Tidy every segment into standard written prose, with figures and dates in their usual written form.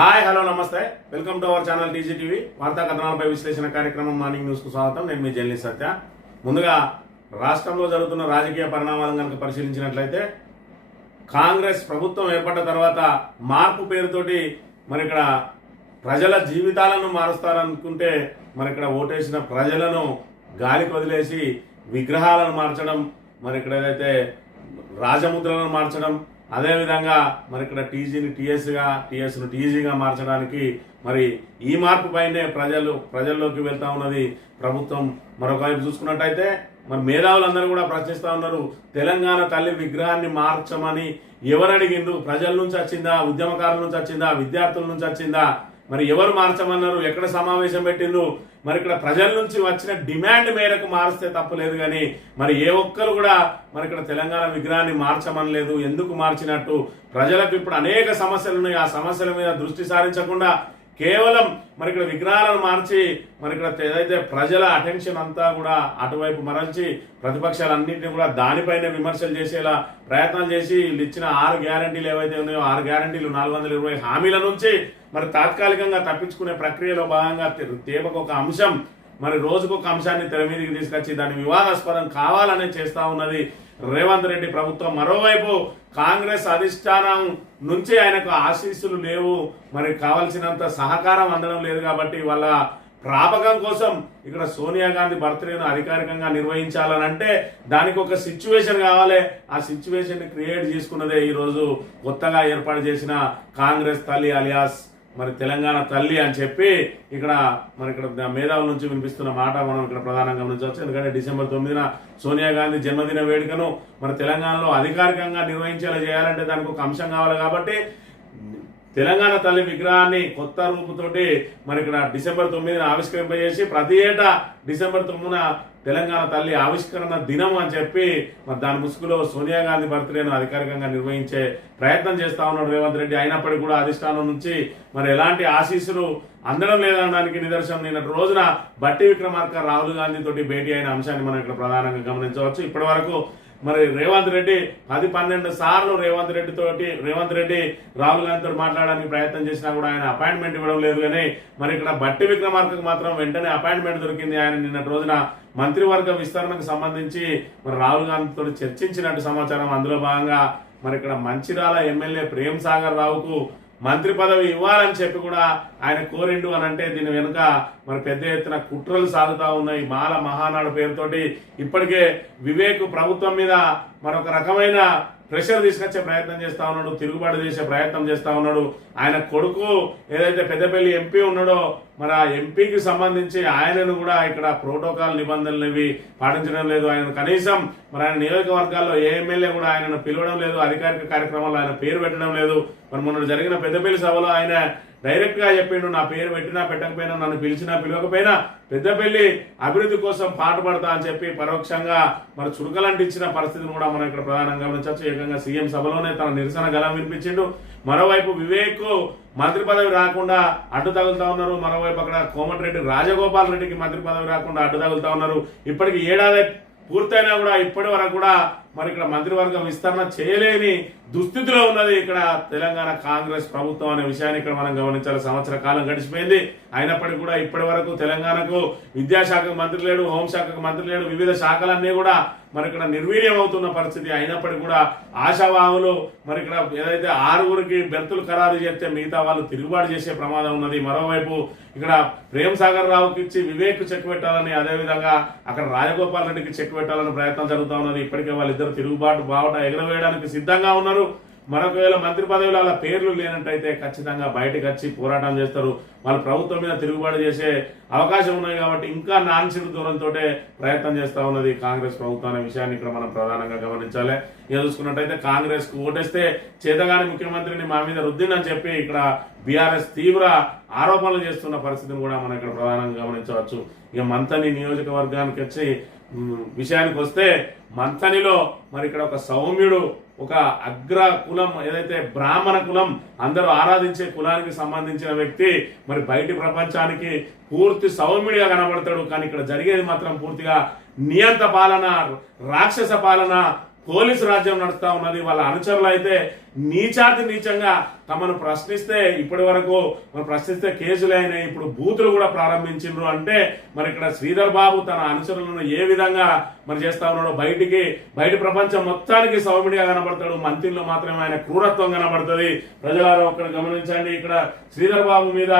Hi hello నమస్తే welcome to our channel TG TV వార్తా కథనాలపై విశ్లేషణ కార్యక్రమం మార్నింగ్ న్యూస్ కు స్వాగతం. నేను మీ జర్నలిస్ట్ సత్య. ముందుగా రాష్ట్రంలో జరుగుతున్న రాజకీయ పరిణామాలను కనుక పరిశీలించినట్లయితే కాంగ్రెస్ ప్రభుత్వం ఏర్పడ్డ తర్వాత మార్పు పేరుతోటి మరి ఇక్కడ ప్రజల జీవితాలను మారుస్తారనుకుంటే మరి ఇక్కడ ఓటేసిన ప్రజలను గాలికి వదిలేసి విగ్రహాలను మార్చడం, మరి ఇక్కడ ఏదైతే రాజముద్రలను మార్చడం, అదేవిధంగా మరి ఇక్కడ టీజీని టీఎస్గా టీఎస్ను టీజీగా మార్చడానికి మరి ఈ మార్పు పైనే ప్రజల్లోకి వెళ్తా ఉన్నది ప్రభుత్వం. మరొక వైపు చూసుకున్నట్టయితే మరి మేధావులందరూ కూడా ప్రశ్నిస్తూ ఉన్నారు, తెలంగాణ తల్లి విగ్రహాన్ని మార్చమని ఎవరు అడిగిండ్రు? ప్రజల నుంచి వచ్చిందా, ఉద్యమకారుల నుంచి వచ్చిందా, విద్యార్థుల నుంచి వచ్చిందా? మరి ఎవరు మార్చమన్నారు? ఎక్కడ సమావేశం పెట్టిండ్రు? మరి ఇక్కడ ప్రజల నుంచి వచ్చిన డిమాండ్ మేరకు మారిస్తే తప్పులేదు, కానీ మరి ఏ ఒక్కరు కూడా మరి ఇక్కడ తెలంగాణ విగ్రహాన్ని మార్చమనలేదు. ఎందుకు మార్చినట్టు? ప్రజలకు ఇప్పుడు అనేక సమస్యలు ఉన్నాయి. ఆ సమస్యల మీద దృష్టి సారించకుండా కేవలం మరి ఇక్కడ విగ్రహాలను మార్చి మరి ఇక్కడ ఏదైతే ప్రజల అటెన్షన్ అంతా కూడా అటువైపు మరల్చి ప్రతిపక్షాలన్నింటినీ కూడా దానిపైనే విమర్శలు చేసేలా ప్రయత్నాలు చేసి వీళ్ళు ఇచ్చిన 6 గ్యారంటీలు ఏవైతే ఉన్నాయో 6 గ్యారంటీలు 420 హామీల నుంచి మరి తాత్కాలికంగా తప్పించుకునే ప్రక్రియలో భాగంగా తేపకొక అంశం మరి రోజుకొక అంశాన్ని తెర మీదకి తీసుకొచ్చి దాన్ని వివాదాస్పదం కావాలనే చేస్తా ఉన్నది రేవంత్ రెడ్డి ప్రభుత్వం. మరోవైపు కాంగ్రెస్ అధిష్టానం నుంచి ఆయనకు ఆశీస్సులు లేవు, మరి కావలసినంత సహకారం అందడం లేదు. కాబట్టి వాళ్ళ ప్రాపకం కోసం ఇక్కడ సోనియా గాంధీ బర్త్డేను అధికారికంగా నిర్వహించాలని అంటే దానికి ఒక సిచ్యువేషన్ కావాలి. ఆ సిచ్యువేషన్ ని క్రియేట్ చేసుకున్నదే ఈ రోజు కొత్తగా ఏర్పాటు చేసిన కాంగ్రెస్ తల్లి అలియాస్ మరి తెలంగాణ తల్లి అని చెప్పి ఇక్కడ మరి ఇక్కడ మేధావుల నుంచి వినిపిస్తున్న మాట మనం ఇక్కడ ప్రధానంగా గమనించవచ్చు. ఎందుకంటే డిసెంబర్ 9న సోనియా గాంధీ జన్మదిన వేడుకను మరి తెలంగాణలో అధికారికంగా నిర్వహించేలా చేయాలంటే దానికి ఒక అంశం కావాలి. కాబట్టి తెలంగాణ తల్లి విగ్రహాన్ని కొత్త రూపుతోటి మరి ఇక్కడ డిసెంబర్ 9న ఆవిష్కరింపజేసి ప్రతి ఏటా డిసెంబర్ 9న తెలంగాణ తల్లి ఆవిష్కరణ దినం అని చెప్పి మరి దాని ముసుగులో సోనియా గాంధీ బర్త్డేను అధికారికంగా నిర్వహించే ప్రయత్నం చేస్తా ఉన్నాడు రేవంత్ రెడ్డి. అయినప్పటికీ కూడా అధిష్టానం నుంచి మరి ఎలాంటి ఆశీస్సులు అందడం లేదనడానికి నిదర్శనం నిన్నటి రోజున బట్టి విక్రమార్క రాహుల్ గాంధీ తోటి భేటీ అయిన అంశాన్ని మనం ఇక్కడ ప్రధానంగా గమనించవచ్చు. ఇప్పటి వరకు మరి రేవంత్ రెడ్డి 10-12 సార్లు రేవంత్ రెడ్డి రాహుల్ గాంధీతో మాట్లాడడానికి ప్రయత్నం చేసినా కూడా ఆయన అపాయింట్మెంట్ ఇవ్వడం లేదు. కానీ మరి ఇక్కడ బట్టి విక్రమార్కకు మాత్రం వెంటనే అపాయింట్మెంట్ దొరికింది. ఆయన నిన్నటి రోజున మంత్రివర్గ విస్తరణకు సంబంధించి మరి రాహుల్ గాంధీతో చర్చించినట్టు సమాచారం. అందులో భాగంగా మరి ఇక్కడ మంచిర్యాల ఎమ్మెల్యే ప్రేమ్ సాగర్ రావుకు మంత్రి పదవి ఇవ్వాలని చెప్పి కూడా ఆయన కోరిండు అని అంటే దీని వెనుక మరి పెద్ద ఎత్తున కుట్రలు సాగుతా ఉన్నాయి. మాల మహానాడు పేరుతోటి ఇప్పటికే వివేక్ ప్రభుత్వం మీద మరొక రకమైన ప్రెషర్ తీసుకొచ్చే ప్రయత్నం చేస్తా ఉన్నాడు, తిరుగుబాటు చేసే ప్రయత్నం చేస్తా ఉన్నాడు. ఆయన కొడుకు ఏదైతే పెద్దపల్లి ఎంపీ ఉన్నాడో మరి ఆ ఎంపీకి సంబంధించి ఆయనను కూడా ఇక్కడ ప్రోటోకాల్ నిబంధనలు ఇవి పాటించడం లేదు. ఆయన కనీసం మరి ఆయన నియోజకవర్గాల్లో ఏ ఎమ్మెల్యే కూడా ఆయనను పిలవడం లేదు, అధికారిక కార్యక్రమాల్లో ఆయన పేరు పెట్టడం లేదు. మరి మొన్న జరిగిన పెద్దపల్లి సభలో ఆయన డైరెక్ట్ గా చెప్పిండు, నా పేరు పెట్టినా పెట్టకపోయినా, నన్ను పిలిచినా పిలవకపోయినా పెద్దపల్లి అభివృద్ధి కోసం పాటుపడతా అని చెప్పి పరోక్షంగా మరి చురుకలంటించిన పరిస్థితిని కూడా మనం ఇక్కడ ప్రధానంగా గమనించవచ్చు. ఏకంగా సీఎం సభలోనే తన నిరసన గలం వినిపించిండు. మరోవైపు వివేక్ మంత్రి పదవి రాకుండా అడ్డు తగులుతా ఉన్నారు. మరోవైపు అక్కడ కోమటిరెడ్డి రాజగోపాల్ రెడ్డికి మంత్రి పదవి రాకుండా అడ్డు తగులుతా ఉన్నారు. ఇప్పటికి ఏడాది పూర్తయినా కూడా ఇప్పటి వరకు కూడా మరి ఇక్కడ మంత్రివర్గ విస్తరణ చేయలేని దుస్థితిలో ఉన్నది ఇక్కడ తెలంగాణ కాంగ్రెస్ ప్రభుత్వం అనే విషయాన్ని ఇక్కడ మనం గమనించాలి. సంవత్సర కాలం గడిచిపోయింది, అయినప్పటికీ కూడా ఇప్పటి వరకు తెలంగాణకు విద్యాశాఖకు మంత్రి లేడు, హోంశాఖకు మంత్రి లేడు, వివిధ శాఖలన్నీ కూడా మరి ఇక్కడ నిర్వీర్యం అవుతున్న పరిస్థితి. అయినప్పటికీ కూడా ఆశావాహులు మరి ఇక్కడ ఏదైతే 6గురికి బెర్తులు ఖరారు చేస్తే మిగతా వాళ్ళు తిరుగుబాటు చేసే ప్రమాదం ఉన్నది. మరోవైపు ఇక్కడ ప్రేమ్ సాగర్ రావుకి ఇచ్చి వివేక్ చెక్ పెట్టాలని, అదేవిధంగా అక్కడ రాజగోపాల్ రెడ్డికి చెక్ పెట్టాలని ప్రయత్నం జరుగుతూ ఉన్నది. ఇప్పటికే వాళ్ళిద్దరు తిరుగుబాటు బావట ఎగరవేయడానికి సిద్ధంగా ఉన్నారు. మరొకవేళ మంత్రి పదవిలో అలా పేర్లు లేనట్టయితే ఖచ్చితంగా బయటకు వచ్చి పోరాటం చేస్తారు. వాళ్ళు ప్రభుత్వం మీద తిరుగుబాటు చేసే అవకాశం ఉన్నాయి. కాబట్టి ఇంకా నాన్సిడు దూరంతో ప్రయత్నం చేస్తా ఉన్నది కాంగ్రెస్ ప్రభుత్వం అనే విషయాన్ని ఇక్కడ మనం ప్రధానంగా గమనించాలి. ఇక చూసుకున్నట్టయితే కాంగ్రెస్ కు ఓటేస్తే చేతగాని ముఖ్యమంత్రిని మా మీద రుద్దిందని చెప్పి ఇక్కడ బీఆర్ఎస్ తీవ్ర ఆరోపణలు చేస్తున్న పరిస్థితిని కూడా మనం ఇక్కడ ప్రధానంగా గమనించవచ్చు. ఇక మంతని నియోజకవర్గానికి వచ్చి విషయానికి వస్తే మంతనిలో మరి ఇక్కడ ఒక సౌమ్యుడు, ఒక అగ్ర కులం ఏదైతే బ్రాహ్మణ కులం అందరూ ఆరాధించే కులానికి సంబంధించిన వ్యక్తి మరి బయటి ప్రపంచానికి పూర్తి సౌమ్యుడిగా కనబడతాడు. కానీ ఇక్కడ జరిగేది మాత్రం పూర్తిగా నియంత పాలన, రాక్షస పాలన, పోలీసు రాజ్యం నడుస్తా ఉన్నది. వాళ్ళ అనుచరులు అయితే నీచాతి నీచంగా తమను ప్రశ్నిస్తే ఇప్పటి వరకు మనం ప్రశ్నిస్తే కేసులు అయినాయి, ఇప్పుడు బూతులు కూడా ప్రారంభించిండ్రు అంటే మరి ఇక్కడ శ్రీధర్ బాబు తన అనుచరులను ఏ విధంగా మరి చేస్తా ఉన్నాడో బయట ప్రపంచం మొత్తానికి సౌమ్యుడిగా కనబడతాడు, మంత్రిలో మాత్రమే ఆయన క్రూరత్వం కనబడుతుంది. ప్రజలారా ఒక్కడ గమనించండి. ఇక్కడ శ్రీధర్ బాబు మీద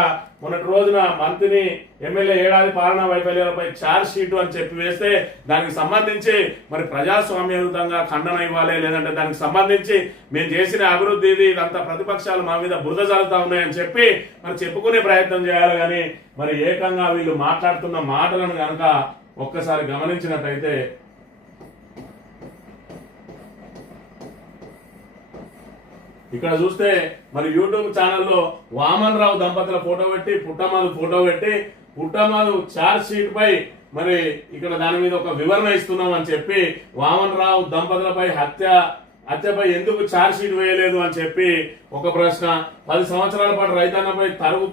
మొన్నటి రోజున మంత్రిని ఎమ్మెల్యే ఏడాది పాలనా వైఫల్యాలపై ఛార్జ్ షీట్ అని చెప్పి వేస్తే దానికి సంబంధించి మరి ప్రజాస్వామ్యయుతంగా ఖండన ఇవ్వాలి, లేదంటే దానికి సంబంధించి మేము చేసిన అభివృద్ధి ఇది, ఇదంతా ప్రతిపక్షాలు మా మీద బురద జరుగుతా ఉన్నాయని చెప్పి మరి చెప్పుకునే ప్రయత్నం చేయాలి. కానీ మరి ఏకంగా వీళ్ళు మాట్లాడుతున్న మాటలను కనుక ఒక్కసారి గమనించినట్టయితే ఇక్కడ చూస్తే మరి యూట్యూబ్ ఛానల్లో వామన్ రావు దంపతుల ఫోటో పెట్టి పుట్టమాదు ఛార్జ్ షీట్ పై మరి ఇక్కడ దాని మీద ఒక వివరణ ఇస్తున్నాం అని చెప్పి వామన్ రావు దంపతులపై హత్యపై ఎందుకు ఛార్జ్ షీట్ వేయలేదు అని చెప్పి ఒక ప్రశ్న, 10 సంవత్సరాల పాటు రైతన్నపై తరుగు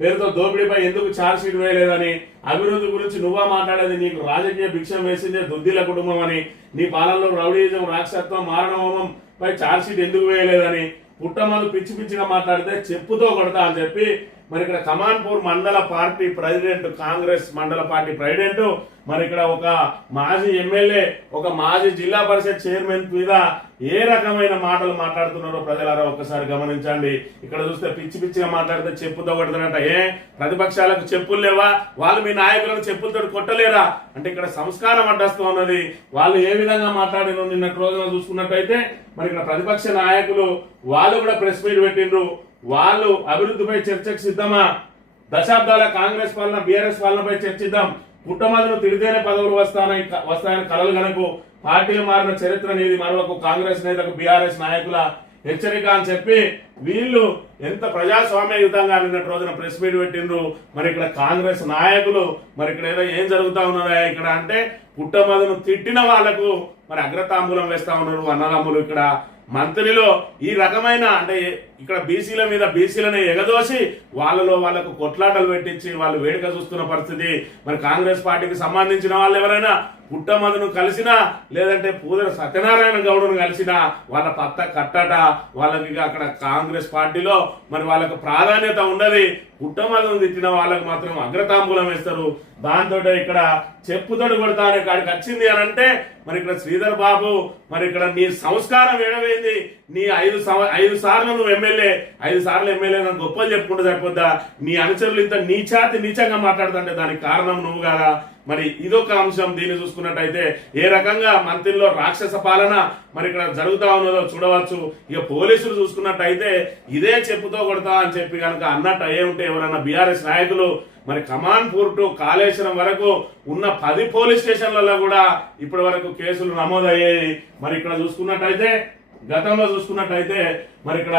పేరుతో దోపిడీపై ఎందుకు ఛార్జ్ షీట్ వేయలేదని, అభివృద్ధి గురించి నువ్వా మాట్లాడేది, నీకు రాజకీయ భిక్షం వేసిందే దుద్దిల కుటుంబం అని, నీ పాలనలో రౌడీజం రాక్షసత్వం మారణహోమం పై ఛార్జ్ షీట్ ఎందుకు వేయలేదని, పుట్టమలు పిచ్చిగా మాట్లాడితే చెప్పుతో కొడతా అని చెప్పి మరి ఇక్కడ కమాన్పూర్ మండల పార్టీ ప్రెసిడెంట్, కాంగ్రెస్ మండల పార్టీ ప్రెసిడెంట్ మరి ఇక్కడ ఒక మాజీ ఎమ్మెల్యే, ఒక మాజీ జిల్లా పరిషత్ చైర్మన్ మీద ఏ రకమైన మాటలు మాట్లాడుతున్నారో ప్రజలారా ఒక్కసారి గమనించండి. ఇక్కడ చూస్తే పిచ్చిగా మాట్లాడితే చెప్పుతో కొడుతున్నట్ట. ప్రతిపక్షాలకు చెప్పులు లేవా? వాళ్ళు మీ నాయకులను చెప్పులతో కొట్టలేరా అంటే ఇక్కడ సంస్కారం అడ్డస్తూ ఉన్నది. వాళ్ళు ఏ విధంగా మాట్లాడినో నిన్నటి రోజున చూసుకున్నట్టయితే మరి ఇక్కడ ప్రతిపక్ష నాయకులు వాళ్ళు కూడా ప్రెస్ మీట్ పెట్టిండ్రు. వాళ్ళు అభివృద్ధిపై చర్చకు సిద్ధమా, దశాబ్దాల కాంగ్రెస్ పాలన బీఆర్ఎస్ పాలనపై చర్చిద్దాం, పుట్టమదును తిడితేనే పదవులు వస్తాయని కలలు గనకు, పార్టీలు మారిన చరిత్ర నీది మరొక కాంగ్రెస్ నేతకు బీఆర్ఎస్ నాయకుల హెచ్చరిక అని చెప్పి వీళ్ళు ఎంత ప్రజాస్వామ్యయుతంగా నిన్నటి రోజున ప్రెస్ మీట్ పెట్టిండ్రు. మరి ఇక్కడ కాంగ్రెస్ నాయకులు మరి ఇక్కడ ఏదో ఏం జరుగుతా ఉన్నదా ఇక్కడ అంటే పుట్టమదును తిట్టిన వాళ్లకు మరి అగ్రతాంబూలం వేస్తా ఉన్నారు అన్నదమ్ములు. ఇక్కడ మంత్రిలో ఈ రకమైన అంటే ఇక్కడ బీసీల మీద బీసీలను ఎగదోసి వాళ్ళకు కొట్లాటలు పెట్టించి వాళ్ళు వేడుక చూస్తున్న పరిస్థితి. మరి కాంగ్రెస్ పార్టీకి సంబంధించిన వాళ్ళు ఎవరైనా పుట్టమదును కలిసినా లేదంటే పూదర సత్యనారాయణ గౌడును కలిసినా వాళ్ళ పత్త కట్టట, వాళ్ళకి అక్కడ కాంగ్రెస్ పార్టీలో మరి వాళ్ళకు ప్రాధాన్యత ఉండదు. పుట్టమదును తిట్టిన వాళ్ళకు మాత్రం అగ్రతాంబూలం వేస్తారు. దాంతో ఇక్కడ చెప్పుతోడు కొడతా అనే కాడికి వచ్చింది అని అంటే మరి ఇక్కడ శ్రీధర్ బాబు మరి ఇక్కడ నీ సంస్కారం ఏడవేంది? నీ 5 సార్లు నువ్వు ఎమ్మెల్యే, 5 సార్లు ఎమ్మెల్యే నాకు గొప్పలు చెప్పుకుంటే సరిపోద్దా? నీ అనుచరులు ఇంత నీచంగా మాట్లాడుతుంటే దానికి కారణం నువ్వు కాదా? మరి ఇదొక అంశం. దీన్ని చూసుకున్నట్టయితే ఏ రకంగా మంత్రిలో రాక్షస పాలన మరి ఇక్కడ జరుగుతా ఉన్నదో చూడవచ్చు. ఇక పోలీసులు చూసుకున్నట్టయితే ఇదే చెప్పుతో కొడతా అని చెప్పి కనుక అన్నట్టు అయ్యే ఉంటే ఎవరన్నా బీఆర్ఎస్ నాయకులు మరి కమాన్పూర్ టు కాళేశ్వరం వరకు ఉన్న 10 పోలీస్ స్టేషన్లలో కూడా ఇప్పటి వరకు కేసులు నమోదయ్యాయి. మరి ఇక్కడ చూసుకున్నట్టయితే గతంలో చూసుకున్నట్టయితే మరి ఇక్కడ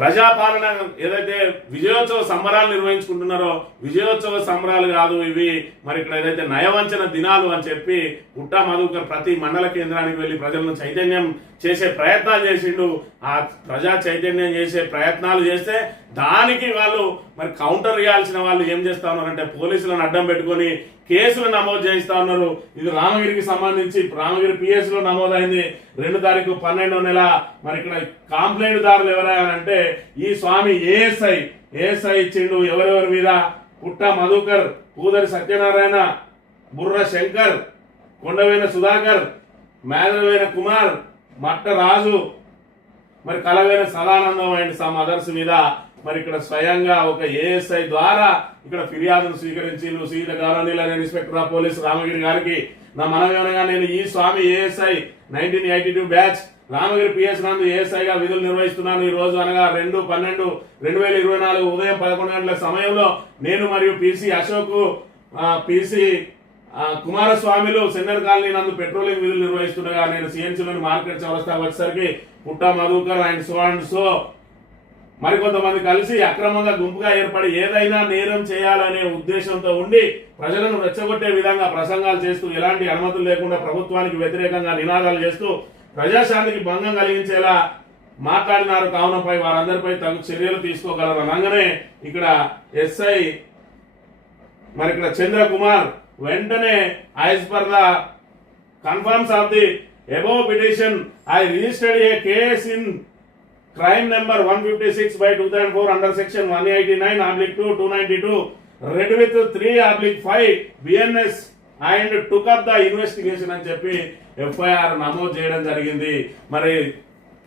ప్రజాపాలన ఏదైతే విజయోత్సవ సంబరాలు నిర్వహించుకుంటున్నారో విజయోత్సవ సంబరాలు కాదు ఇవి. మరి ఇక్కడ ఏదైతే నయవంచన దినాలు అని చెప్పి పుట్టా మధుకర్ ప్రతి మండల కేంద్రానికి వెళ్లి ప్రజలను చైతన్యం చేసే ప్రయత్నాలు చేసిండు. ఆ ప్రజా చైతన్యం చేసే ప్రయత్నాలు చేస్తే దానికి వాళ్ళు మరి కౌంటర్ ఇవ్వాల్సిన వాళ్ళు ఏం చేస్తా ఉన్నారంటే పోలీసులను అడ్డం పెట్టుకొని కేసులు నమోదు చేయిస్తా ఉన్నారు. ఇది రామగిరికి సంబంధించి రామగిరి పిఎస్ లో నమోదైంది 2 తారీఖు 12వ నెల. మరి ఇక్కడ కంప్లైంట్ దారులు ఎవరైనా ఈ స్వామి ఏఎస్ఐ ఇచ్చిండు. ఎవరెవరి మీద? పుట్టా మధుకర్, పూదరి సత్యనారాయణ, బుర్ర శంకర్, కొండవేన సుధాకర్, మేధవేన కుమార్, మట్ట రాజు, మరి Kalavena Sadanandam and some others మీద మరి ఇక్కడ స్వయంగా ఒక ఏఎస్ఐ ద్వారా ఇక్కడ ఫిర్యాదును స్వీకరించి సీత గవర్నీల ఇన్స్పెక్టర్ ఆఫ్ పోలీస్ రామగిరి గారికి నా మనవేనగా నేను ఈ Swamy ASI 1982 batch Ramagiri PS నందు ఏఎస్ఐగా విధులు నిర్వహిస్తున్నాను. ఈ రోజు అనగా 2/12/2024 ఉదయం 11 గంటల సమయంలో నేను మరియు పిసి అశోక్, పిసి కుమారస్వామిలు సెన్నర్ కాలనీ నందు పెట్రోలింగ్ విధులు నిర్వహిస్తుండగా నేను సిఎన్సీలోని మార్కెట్ చౌరస్తా వచ్చేసరికి పుట్టా మధుకర్ అండ్ సో మరికొంతమంది కలిసి అక్రమంగా గుంపుగా ఏర్పడి ఏదైనా నేరం చేయాలనే ఉద్దేశంతో ఉండి ప్రజలను రెచ్చగొట్టే విధంగా ప్రసంగాలు చేస్తూ ఎలాంటి అనుమతులు లేకుండా ప్రభుత్వానికి వ్యతిరేకంగా నినాదాలు చేస్తూ ప్రజాశాంతికి భంగం కలిగించేలా మాట్లాడినారు. కావునపై వారందరిపై తగు చర్యలు తీసుకోగలరు అనగానే ఇక్కడ ఎస్ఐ మరి ఇక్కడ చంద్రకుమార్ వెంటనే as per the confirms of the above petition I registered a case in crime number 156/2004 under section 189/2 292 read with 3/5 BNS and took up the investigation అని చెప్పి ఎఫ్ఐఆర్ నమోదు చేయడం జరిగింది. మరి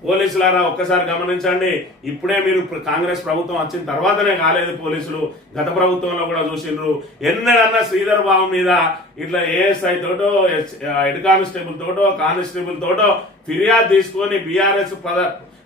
పోలీసులారా ఒక్కసారి గమనించండి. ఇప్పుడే మీరు కాంగ్రెస్ ప్రభుత్వం వచ్చిన తర్వాతనే కాలేదు పోలీసులు, గత ప్రభుత్వంలో కూడా చూసిండ్రు. ఎన్నడన్నా శ్రీధర్ బాబు మీద ఇట్లా ఏఎస్ఐ తోటో హెడ్ కానిస్టేబుల్ తోటో కానిస్టేబుల్ తోటో ఫిర్యాదు తీసుకొని బీఆర్ఎస్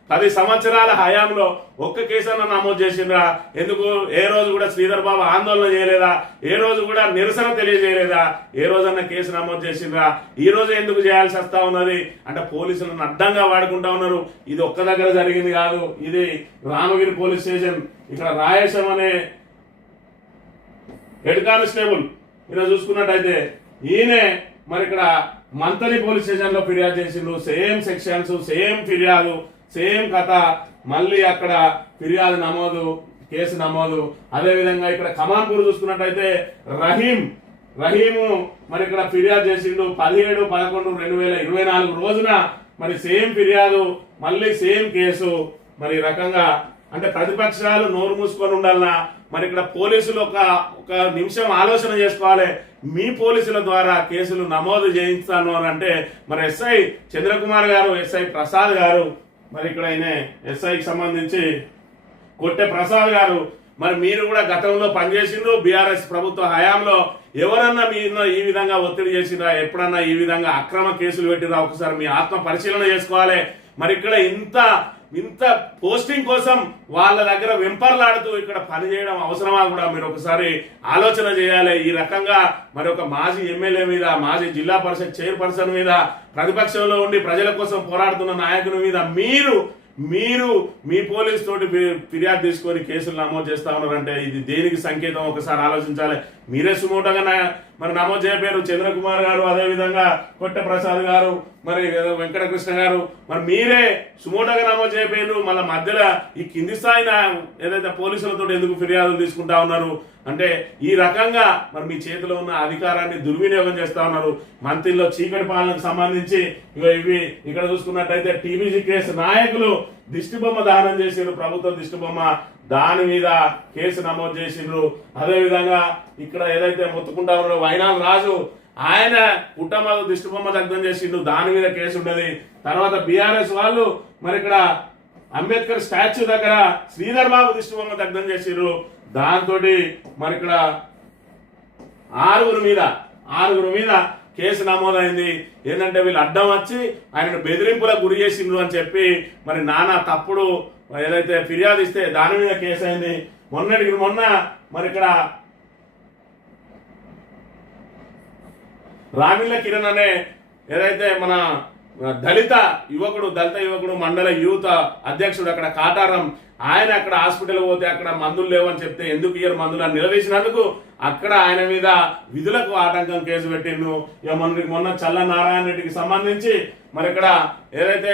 10 సంవత్సరాల హయాంలో ఒక్క కేసన్నా నమోదు చేసిండ్రా? ఎందుకు? ఏ రోజు కూడా శ్రీధర్ బాబు ఆందోళన చేయలేదా? ఏ రోజు కూడా నిరసన తెలియజేయలేదా? ఏ రోజన్నా కేసు నమోదు చేసిండ్రా? ఈ రోజు ఎందుకు చేయాల్సి వస్తా ఉన్నది అంటే పోలీసులను అడ్డంగా వాడుకుంటా ఉన్నారు. ఇది ఒక్క దగ్గర జరిగింది కాదు, ఇది రామగిరి పోలీస్ స్టేషన్. ఇక్కడ రాయేశం అనే హెడ్ కానిస్టేబుల్ ఈయన చూసుకున్నట్టయితే ఈయనే మరి ఇక్కడ మంతని పోలీస్ స్టేషన్ లో ఫిర్యాదు చేసిండ్రు. సేమ్ సెక్షన్స్, సేమ్ ఫిర్యాదు, సేమ్ కథ. మళ్ళీ అక్కడ ఫిర్యాదు నమోదు, కేసు నమోదు. అదే విధంగా ఇక్కడ కమాన్పూర్ చూసుకున్నట్టయితే రహీము మరి ఇక్కడ ఫిర్యాదు చేసిండు 17/11/2024 రోజున మరి సేమ్ ఫిర్యాదు, మళ్ళీ సేమ్ కేసు. మరి రకంగా అంటే ప్రతిపక్షాలు నోరు మూసుకొని ఉండాలన్నా మరి ఇక్కడ పోలీసులు ఒక నిమిషం ఆలోచన చేసుకోవాలి. మీ పోలీసుల ద్వారా కేసులు నమోదు చేయిస్తాను అని అంటే మరి ఎస్ఐ చంద్రకుమార్ గారు, ఎస్ఐ ప్రసాద్ గారు, మరి ఇక్కడ ఆయన ఎస్ఐకి సంబంధించి కొట్టె ప్రసాద్ గారు, మరి మీరు కూడా గతంలో పనిచేసిండ్రు బీఆర్ఎస్ ప్రభుత్వ హయాంలో. ఎవరన్నా మీరు ఈ విధంగా ఒత్తిడి చేసిరా? ఎప్పుడన్నా ఈ విధంగా అక్రమ కేసులు పెట్టిరా? ఒకసారి మీ ఆత్మ పరిశీలన చేసుకోవాలి. మరి ఇక్కడ ఇంత పోస్టింగ్ కోసం వాళ్ళ దగ్గర వెంపర్లాడుతూ ఇక్కడ పనిచేయడం అవసరమా కూడా మీరు ఒకసారి ఆలోచన చేయాలి. ఈ రకంగా మరి ఒక మాజీ ఎమ్మెల్యే మీద, మాజీ జిల్లా పరిషత్ చైర్పర్సన్ మీద, ప్రతిపక్షంలో ఉండి ప్రజల కోసం పోరాడుతున్న నాయకుని మీద మీరు మీ పోలీసు తోటి ఫిర్యాదు తీసుకొని కేసులు నమోదు చేస్తా ఉన్నారంటే ఇది దేనికి సంకేతం? ఒకసారి ఆలోచించాలి. మీరే సుమోటోగా మరి నమోదు చేయలేరు. చంద్రకుమార్ గారు, అదే విధంగా కొట్టె ప్రసాద్ గారు, మరి వెంకటకృష్ణ గారు, మరి మీరే సుమోటోగా నమోదు చేయలేరు. మళ్ళీ మధ్యలో ఈ కింది స్థాయి ఏదైతే పోలీసులతో ఎందుకు ఫిర్యాదులు తీసుకుంటా ఉన్నారు అంటే ఈ రకంగా మరి మీ చేతిలో ఉన్న అధికారాన్ని దుర్వినియోగం చేస్తా ఉన్నారు. మంత్రిలో చీకటి పాలనకు సంబంధించి ఇవి ఇక్కడ చూసుకున్నట్టయితే టీబీజీ కేసు నాయకులు దిష్టిబొమ్మ దహనం చేసిండ్రు, ప్రభుత్వ దిష్టిబొమ్మ, దాని మీద కేసు నమోదు చేసిండ్రు. అదే విధంగా ఇక్కడ ఏదైతే మొత్తుకుంటా ఉన్నారో వైనాల్ రాజు, ఆయన కుటుంబ దిష్టిబొమ్మ దగ్ధం చేసిండు, దాని మీద కేసు ఉన్నది. తర్వాత బీఆర్ఎస్ వాళ్ళు మరి ఇక్కడ అంబేద్కర్ స్టాచ్యూ దగ్గర శ్రీధర్ బాబు దిష్టిబొమ్మ దగ్ధం చేసిండ్రు. దాంతో మరి ఇక్కడ ఆరుగురు మీద కేసు నమోదైంది. ఏంటంటే వీళ్ళు అడ్డం వచ్చి ఆయనను బెదిరింపులకు గురి చేసిండ్రు అని చెప్పి మరి నానా తప్పుడు ఏదైతే ఫిర్యాదు ఇస్తే దాని మీద కేసు అయింది. మొన్న మరి ఇక్కడ రామిళ్ళ కిరణ్ అనే ఏదైతే మన దళిత యువకుడు మండల యూత్ అధ్యక్షుడు అక్కడ కాటారం, ఆయన అక్కడ హాస్పిటల్ పోతే అక్కడ మందులు లేవని చెప్తే ఎందుకు ఇయర్ మందులు అని నిలదీసినందుకు అక్కడ ఆయన మీద విధులకు ఆటంకం కేసు పెట్టిండు. ఇక మొన్న చల్ల నారాయణ రెడ్డికి సంబంధించి మరి ఇక్కడ ఏదైతే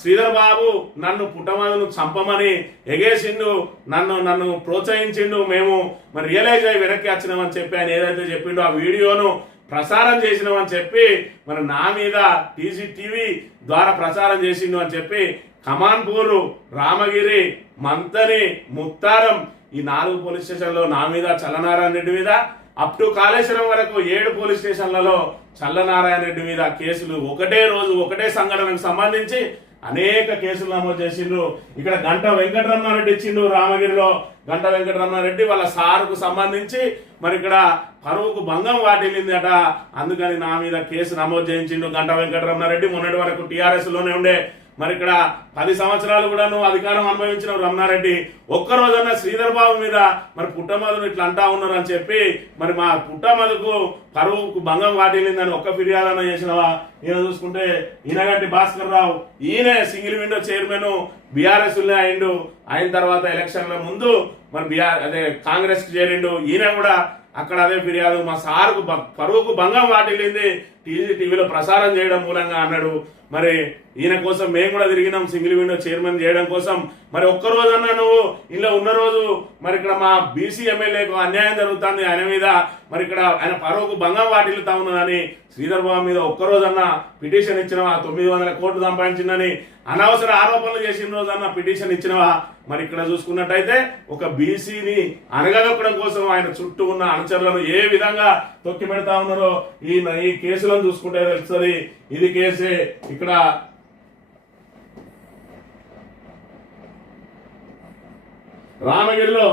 శ్రీధర్ బాబు నన్ను పుట్టమదును చంపమని ఎగేసిండు, నన్ను ప్రోత్సహించిండు, మేము మరి రియలైజ్ అయ్యి వెనక్కి వచ్చినామని చెప్పి ఆయన ఏదైతే చెప్పిండో ఆ వీడియోను ప్రసారం చేసినామని చెప్పి మరి నా మీద టీజీటీవీ ద్వారా ప్రసారం చేసిండు అని చెప్పి కమాన్పూర్, రామగిరి, మంతని, ముత్తారం ఈ 4 పోలీస్ స్టేషన్లో నా మీద, చల్లనారాయణ రెడ్డి మీద, అప్ టు కాళేశ్వరం వరకు 7 పోలీస్ స్టేషన్లలో చల్లనారాయణ రెడ్డి మీద కేసులు ఒకటే రోజు ఒకటే సంఘటనకు సంబంధించి అనేక కేసులు నమోదు చేసిండ్రు. ఇక్కడ గంట వెంకటరమణారెడ్డి ఇచ్చిండు రామగిరిలో. గంట వెంకటరమణారెడ్డి వాళ్ళ సార్కు సంబంధించి మరి ఇక్కడ పరువుకు భంగం వాటిల్లింది అట, అందుకని నా మీద కేసు నమోదు చేయించిండు గంట వెంకటరమణారెడ్డి. మొన్నటి వరకు టీఆర్ఎస్ లోనే ఉండే. మరి ఇక్కడ 10 సంవత్సరాలు కూడా నువ్వు అధికారం అనుభవించిన రమణారెడ్డి ఒక్కరోజన్నా శ్రీధర్ బాబు మీద మరి పుట్టమధును ఇట్లా అంటా ఉన్నారు అని చెప్పి మరి మా పుట్టమధుకు పరువుకు భంగం వాటిల్లిందని ఒక్క ఫిర్యాదన చేసినవా? ఈయన చూసుకుంటే ఈయనగంటి భాస్కర్ రావు, ఈయన సింగిల్ విండో చైర్మన్ బీఆర్ఎస్ అయిండు. అయిన తర్వాత ఎలక్షన్ల ముందు మరి కాంగ్రెస్ కి చేరిండు. ఈయన కూడా అక్కడ అదే ఫిర్యాదు, మా సార్కు పరువుకు భంగం వాటిల్లింది, టీవీలో ప్రసారం చేయడం మూలంగా అన్నాడు. మరి ఈయన కోసం మేము కూడా తిరిగినాం, సింగిల్ విండో చైర్మన్ చేయడం కోసం. మరి ఒక్కరోజన్నా నువ్వు ఇలా ఉన్న రోజు మరి ఇక్కడ మా బీసీ ఎమ్మెల్యేకు అన్యాయం జరుగుతుంది, ఆయన మీద మరి ఇక్కడ ఆయన పరువుకు భంగం వాటిల్లుతా ఉన్నదని శ్రీధర్ బాబు మీద ఒక్కరోజన్నా పిటిషన్ ఇచ్చినవా? 900 కోట్లు సంపాదించిందని అనవసర ఆరోపణలు చేసిన రోజన్నా పిటిషన్ ఇచ్చినవా? మరి ఇక్కడ చూసుకున్నట్టయితే ఒక బీసీని అనగదొక్కడం కోసం ఆయన చుట్టూ ఉన్న అనుచరులను ఏ విధంగా తొక్కి పెడతా ఉన్నారో ఈ కేసులను చూసుకుంటే తెలుస్తుంది. ఇది కేసే. ఇక్కడ రామగిరిలో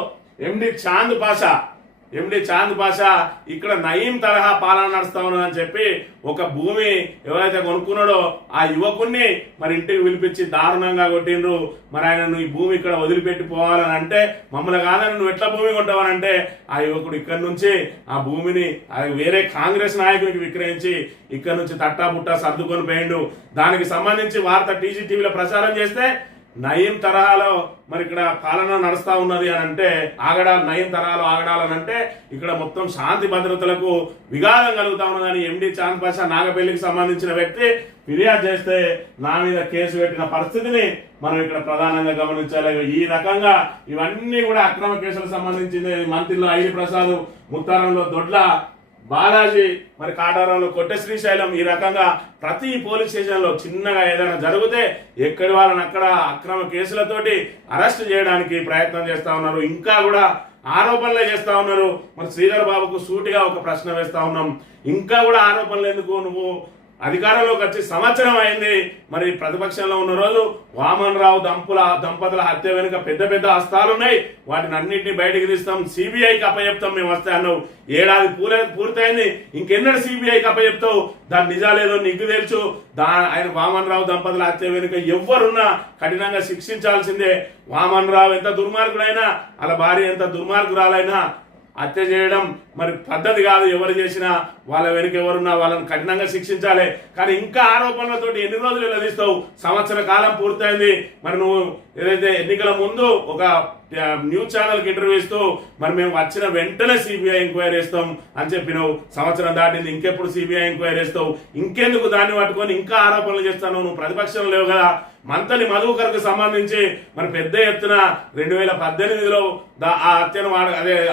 ఎండి చాంద్ పాషా ఇక్కడ నయీం తరహా పాలన నడుస్తా ఉన్నదని చెప్పి ఒక భూమి ఎవరైతే కొనుక్కున్నాడో ఆ యువకుణ్ణి మరి ఇంటికి పిలిపించి దారుణంగా కొట్టిండ్రు. మరి ఆయన ఈ భూమి ఇక్కడ వదిలిపెట్టి పోవాలని అంటే, మమ్మల్ని కాదని నువ్వు ఎట్లా భూమి కొంటావనంటే ఆ యువకుడు ఇక్కడి నుంచి ఆ భూమిని వేరే కాంగ్రెస్ నాయకునికి విక్రయించి ఇక్కడ నుంచి తట్టాబుట్టా సర్దుకొని పోయిండు. దానికి సంబంధించి వార్త టీవీలో ప్రసారం చేస్తే నయీం తరహాలో మరి ఇక్కడ పాలన నడుస్తా ఉన్నది అని అంటే నయీం తరహాలో ఆగడాలని అంటే ఇక్కడ మొత్తం శాంతి భద్రతలకు విఘాతం కలుగుతా ఉన్నదని ఎండి చాంద్ పాషా నాగపల్లికి సంబంధించిన వ్యక్తి ఫిర్యాదు చేస్తే నా మీద కేసు పెట్టిన పరిస్థితిని మనం ఇక్కడ ప్రధానంగా గమనించాలి. ఈ రకంగా ఇవన్నీ కూడా అక్రమ కేసులకు సంబంధించింది. మంత్రిలో ఐడి ప్రసాద్, ముత్తారంలో దొడ్ల బాలాజీ, మరి కాటారంలో కొట్ట శ్రీశైలం, ఈ రకంగా ప్రతి పోలీస్ స్టేషన్ లో చిన్నగా ఏదైనా జరిగితే ఎక్కడి వాళ్ళని అక్కడ అక్రమ కేసులతోటి అరెస్ట్ చేయడానికి ప్రయత్నం చేస్తా ఉన్నారు. ఇంకా కూడా ఆరోపణలే చేస్తా ఉన్నారు. మరి శ్రీధర్ బాబుకు సూటిగా ఒక ప్రశ్న వేస్తా ఉన్నాం, ఇంకా కూడా ఆరోపణలు ఎందుకు? నువ్వు అధికారంలోకి వచ్చి సంవత్సరం అయింది. మరి ప్రతిపక్షంలో ఉన్న రోజు వామన్ రావు దంపతుల హత్య వెనుక పెద్ద పెద్ద హస్తాలు ఉన్నాయి, వాటిని అన్నింటినీ బయటకు తీస్తాం, సిబిఐకి అప్పచెప్తాం మేము వస్తే అన్నావు. ఏడాది పూర్తయింది, ఇంకెన్నడు సిబిఐకి అప్పచెప్తావు? దాని నిజాలేదో నీకు తెలుసు. ఆయన వామన్ రావు దంపతుల హత్య వెనుక ఎవరున్నా కఠినంగా శిక్షించాల్సిందే. వామన్ రావు ఎంత దుర్మార్గుడైనా, అలా భార్య ఎంత దుర్మార్గురాలైనా హత్య చేయడం మరి పద్ధతి కాదు. ఎవరు చేసినా వాళ్ళ వెనుక ఎవరున్నా వాళ్ళని కఠినంగా శిక్షించాలి. కానీ ఇంకా ఆరోపణలతో ఎన్ని రోజులు నిలదీస్తావు? సంవత్సర కాలం పూర్తయింది. మరి నువ్వు ఏదైతే ఎన్నికల ముందు ఒక న్యూస్ ఛానల్కి ఇంటర్వ్యూ ఇస్తూ మరి మేము వచ్చిన వెంటనే సిబిఐ ఎంక్వైరీ చేస్తాం అని చెప్పినావు. సంవత్సరం దాటింది, ఇంకెప్పుడు సిబిఐ ఎంక్వైరీ చేస్తావు? ఇంకెందుకు దాన్ని పట్టుకొని ఇంకా ఆరోపణలు చేస్తాను? నువ్వు ప్రతిపక్షం లేవు కదా. మంతలి మధుకర్కు సంబంధించి మరి పెద్ద ఎత్తున 2018లో ఆ హత్యను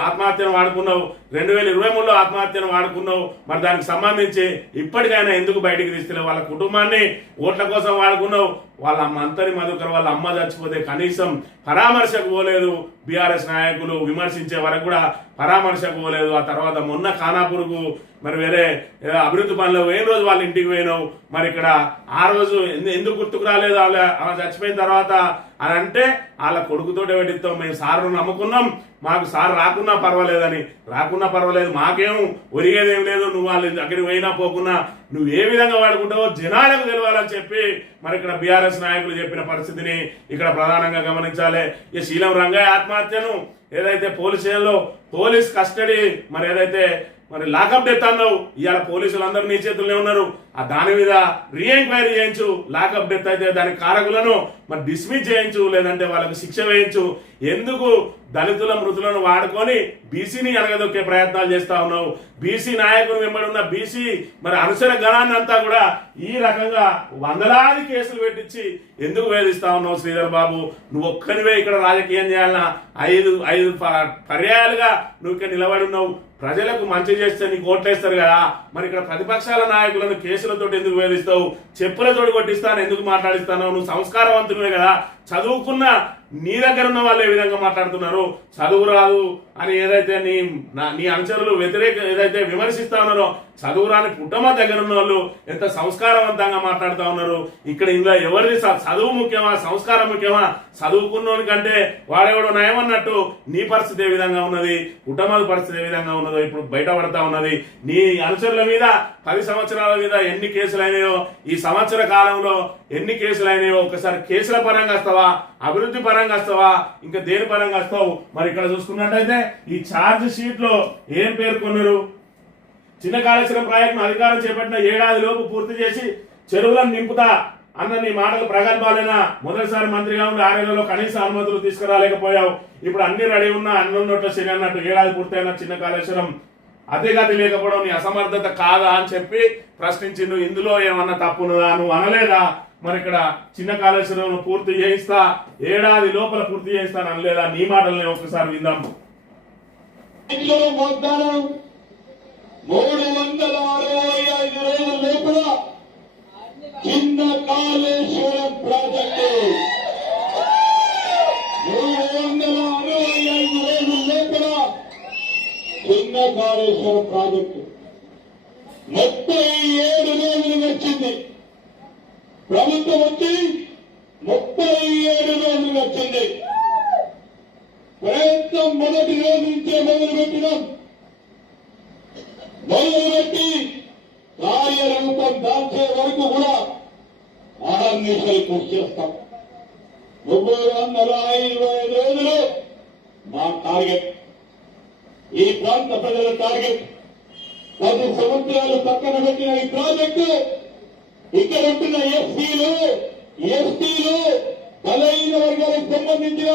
ఆత్మహత్యను వాడుకున్నావు, 2023లో ఆత్మహత్యను వాడుకున్నావు. మరి దానికి సంబంధించి ఇప్పటికైనా ఎందుకు బయటికి తీస్తలేవు? వాళ్ళ కుటుంబాన్ని ఓట్ల కోసం వాడుకున్నావు. వాళ్ళ మంతరి మధుకర్ వాళ్ళ అమ్మ చచ్చిపోతే కనీసం పరామర్శకు పోలేదు. బీఆర్ఎస్ నాయకులు విమర్శించే వరకు కూడా పరామర్శకు పోలేదు. ఆ తర్వాత మొన్న ఖానాపూర్కు మరి వేరే అభివృద్ధి పనులు పోయిన రోజు వాళ్ళ ఇంటికి పోయినావు. మరి ఇక్కడ ఆ రోజు ఎందుకు గుర్తుకు రాలేదు? ఆమె చచ్చిపోయిన తర్వాత అని అంటే వాళ్ళ కొడుకుతోటే పెట్టిస్తాం, మేము సార్ను నమ్ముకున్నాం, మాకు సార్ రాకున్నా పర్వాలేదు, మాకేం ఒరిగేదేం లేదు, నువ్వు వాళ్ళ దగ్గరికి పోయినా పోకున్నా నువ్వు ఏ విధంగా వాడుకుంటావో జనాలకు తెలియాలని చెప్పి మరి ఇక్కడ బీఆర్ఎస్ నాయకులు చెప్పిన పరిస్థితిని ఇక్కడ ప్రధానంగా గమనించాలి. ఈ శీలం రంగయ్య ఆత్మహత్యను ఏదైతే పోలీస్ స్టేషన్లో పోలీస్ కస్టడీ మరి ఏదైతే మరి లాకప్ డెత్ అన్నావు, ఇవాళ పోలీసులు అందరూ నీ చేతుల్లోనే ఉన్నారు. ఆ దాని మీద రీఎంక్వైరీ చేయించు. లాకప్ డెత్ అయితే దాని కారకులను మరి డిస్మిస్ చేయించు, లేదంటే వాళ్ళకు శిక్ష వేయించు. ఎందుకు దళితుల మృతులను వాడుకొని బీసీని ఎనగదొక్కే ప్రయత్నాలు చేస్తా ఉన్నావు? బీసీ నాయకులు వెంబడి ఉన్న బీసీ మరి అనుసర గణాన్ని అంతా కూడా ఈ రకంగా వందలాది కేసులు పెట్టించి ఎందుకు వేధిస్తా ఉన్నావు? శ్రీధర్ బాబు, నువ్వు ఒక్కనివే ఇక్కడ రాజకీయం చేయాలన్నా? ఐదు పర్యాయాలుగా నువ్వు ఇక్కడ నిలబడి ఉన్నావు. ప్రజలకు మంచి చేస్తే నీకు ఓట్లేస్తారు కదా. మరి ఇక్కడ ప్రతిపక్షాల నాయకులను కేసులతో ఎందుకు వేధిస్తావు? చెప్పులతోటి కొట్టిస్తాను ఎందుకు మాట్లాడిస్తాను? నువ్వు సంస్కారవంతునివే కదా. చదువుకున్న నీ దగ్గర ఉన్న వాళ్ళు ఏ విధంగా మాట్లాడుతున్నారు? చదువు రాదు అని ఏదైతే నీ అనుచరులు ఏదైతే విమర్శిస్తా ఉన్నారో, చదువు రాని పుట్టమ దగ్గర ఉన్న వాళ్ళు ఎంత సంస్కారవంతంగా మాట్లాడుతూ ఉన్నారు. ఇక్కడ ఇందులో ఎవరిది చదువు ముఖ్యమా, సంస్కారం ముఖ్యమా? చదువుకున్నోని కంటే వాడెవడో నయమన్నట్టు నీ పరిస్థితి ఏ విధంగా ఉన్నది, పుట్టమది పరిస్థితి ఏ విధంగా ఉన్నదో ఇప్పుడు బయటపడతా ఉన్నది. నీ అనుచరుల మీద 10 సంవత్సరాల మీద ఎన్ని కేసులు అయినాయో, ఈ సంవత్సర కాలంలో ఎన్ని కేసులు అయినాయో ఒకసారి కేసుల పరంగా వస్తావా, అభివృద్ధి పరంగా వస్తావా, ఇంకా దేని పరంగా వస్తావు? మరి ఇక్కడ చూసుకున్నట్టయితే ఈ ఛార్జ్ షీట్ లో ఏం పేర్కొన్నారు? చిన్న కాళేశ్వరం ప్రాజెక్టును అధికారం చేపట్టిన ఏడాదిలోపు పూర్తి చేసి చెరువులను నింపుతా అన్న నీ మాటలు ప్రగల్భాలేనా? మొదటిసారి మంత్రిగా ఉండి 6 ఏళ్లలో కనీస అనుమతులు తీసుకురాలేకపోయావు. ఇప్పుడు అన్ని రెడీ ఉన్నా అన్నం నోట్ల శని అన్నట్టు ఏడాది పూర్తయిన చిన్న కాళేశ్వరం అతిగతి లేకపోవడం నీ అసమర్థత కాదా అని చెప్పి ప్రశ్నించిండు. ఇందులో ఏమన్నా తప్పున్నదా, నువ్వు అనలేదా మరి ఇక్కడ చిన్న కాళేశ్వరం పూర్తి చేయిస్తా, ఏడాది లోపల పూర్తి చేయిస్తాను అనలేదా? నీ మాటల్ని ఒకసారి విందాం. 365 రోజుల లోపల చిన్న కాళేశ్వరం ప్రాజెక్టు 365 రోజుల లోపల చిన్న కాళేశ్వరం ప్రాజెక్టు 37 రోజులు వచ్చింది. ప్రభుత్వం వచ్చి 37 రోజులు వచ్చింది. ప్రయత్నం మొదటి రోజు నుంచే మొదలుపెట్టినాం. మొదలుపెట్టి కార్యరూపం దాల్చే వరకు కూడా అహర్నిశలు కృషి చేస్తాం. 365 రోజులు మా టార్గెట్, ఈ ప్రాంత ప్రజల టార్గెట్. 10 సంవత్సరాలు పక్కన పెట్టిన ఈ ప్రాజెక్టు ఇక్కడ ఉంటున్న ఎస్సీలు, ఎస్టీలు, బలహీన వర్గాలకు సంబంధించిన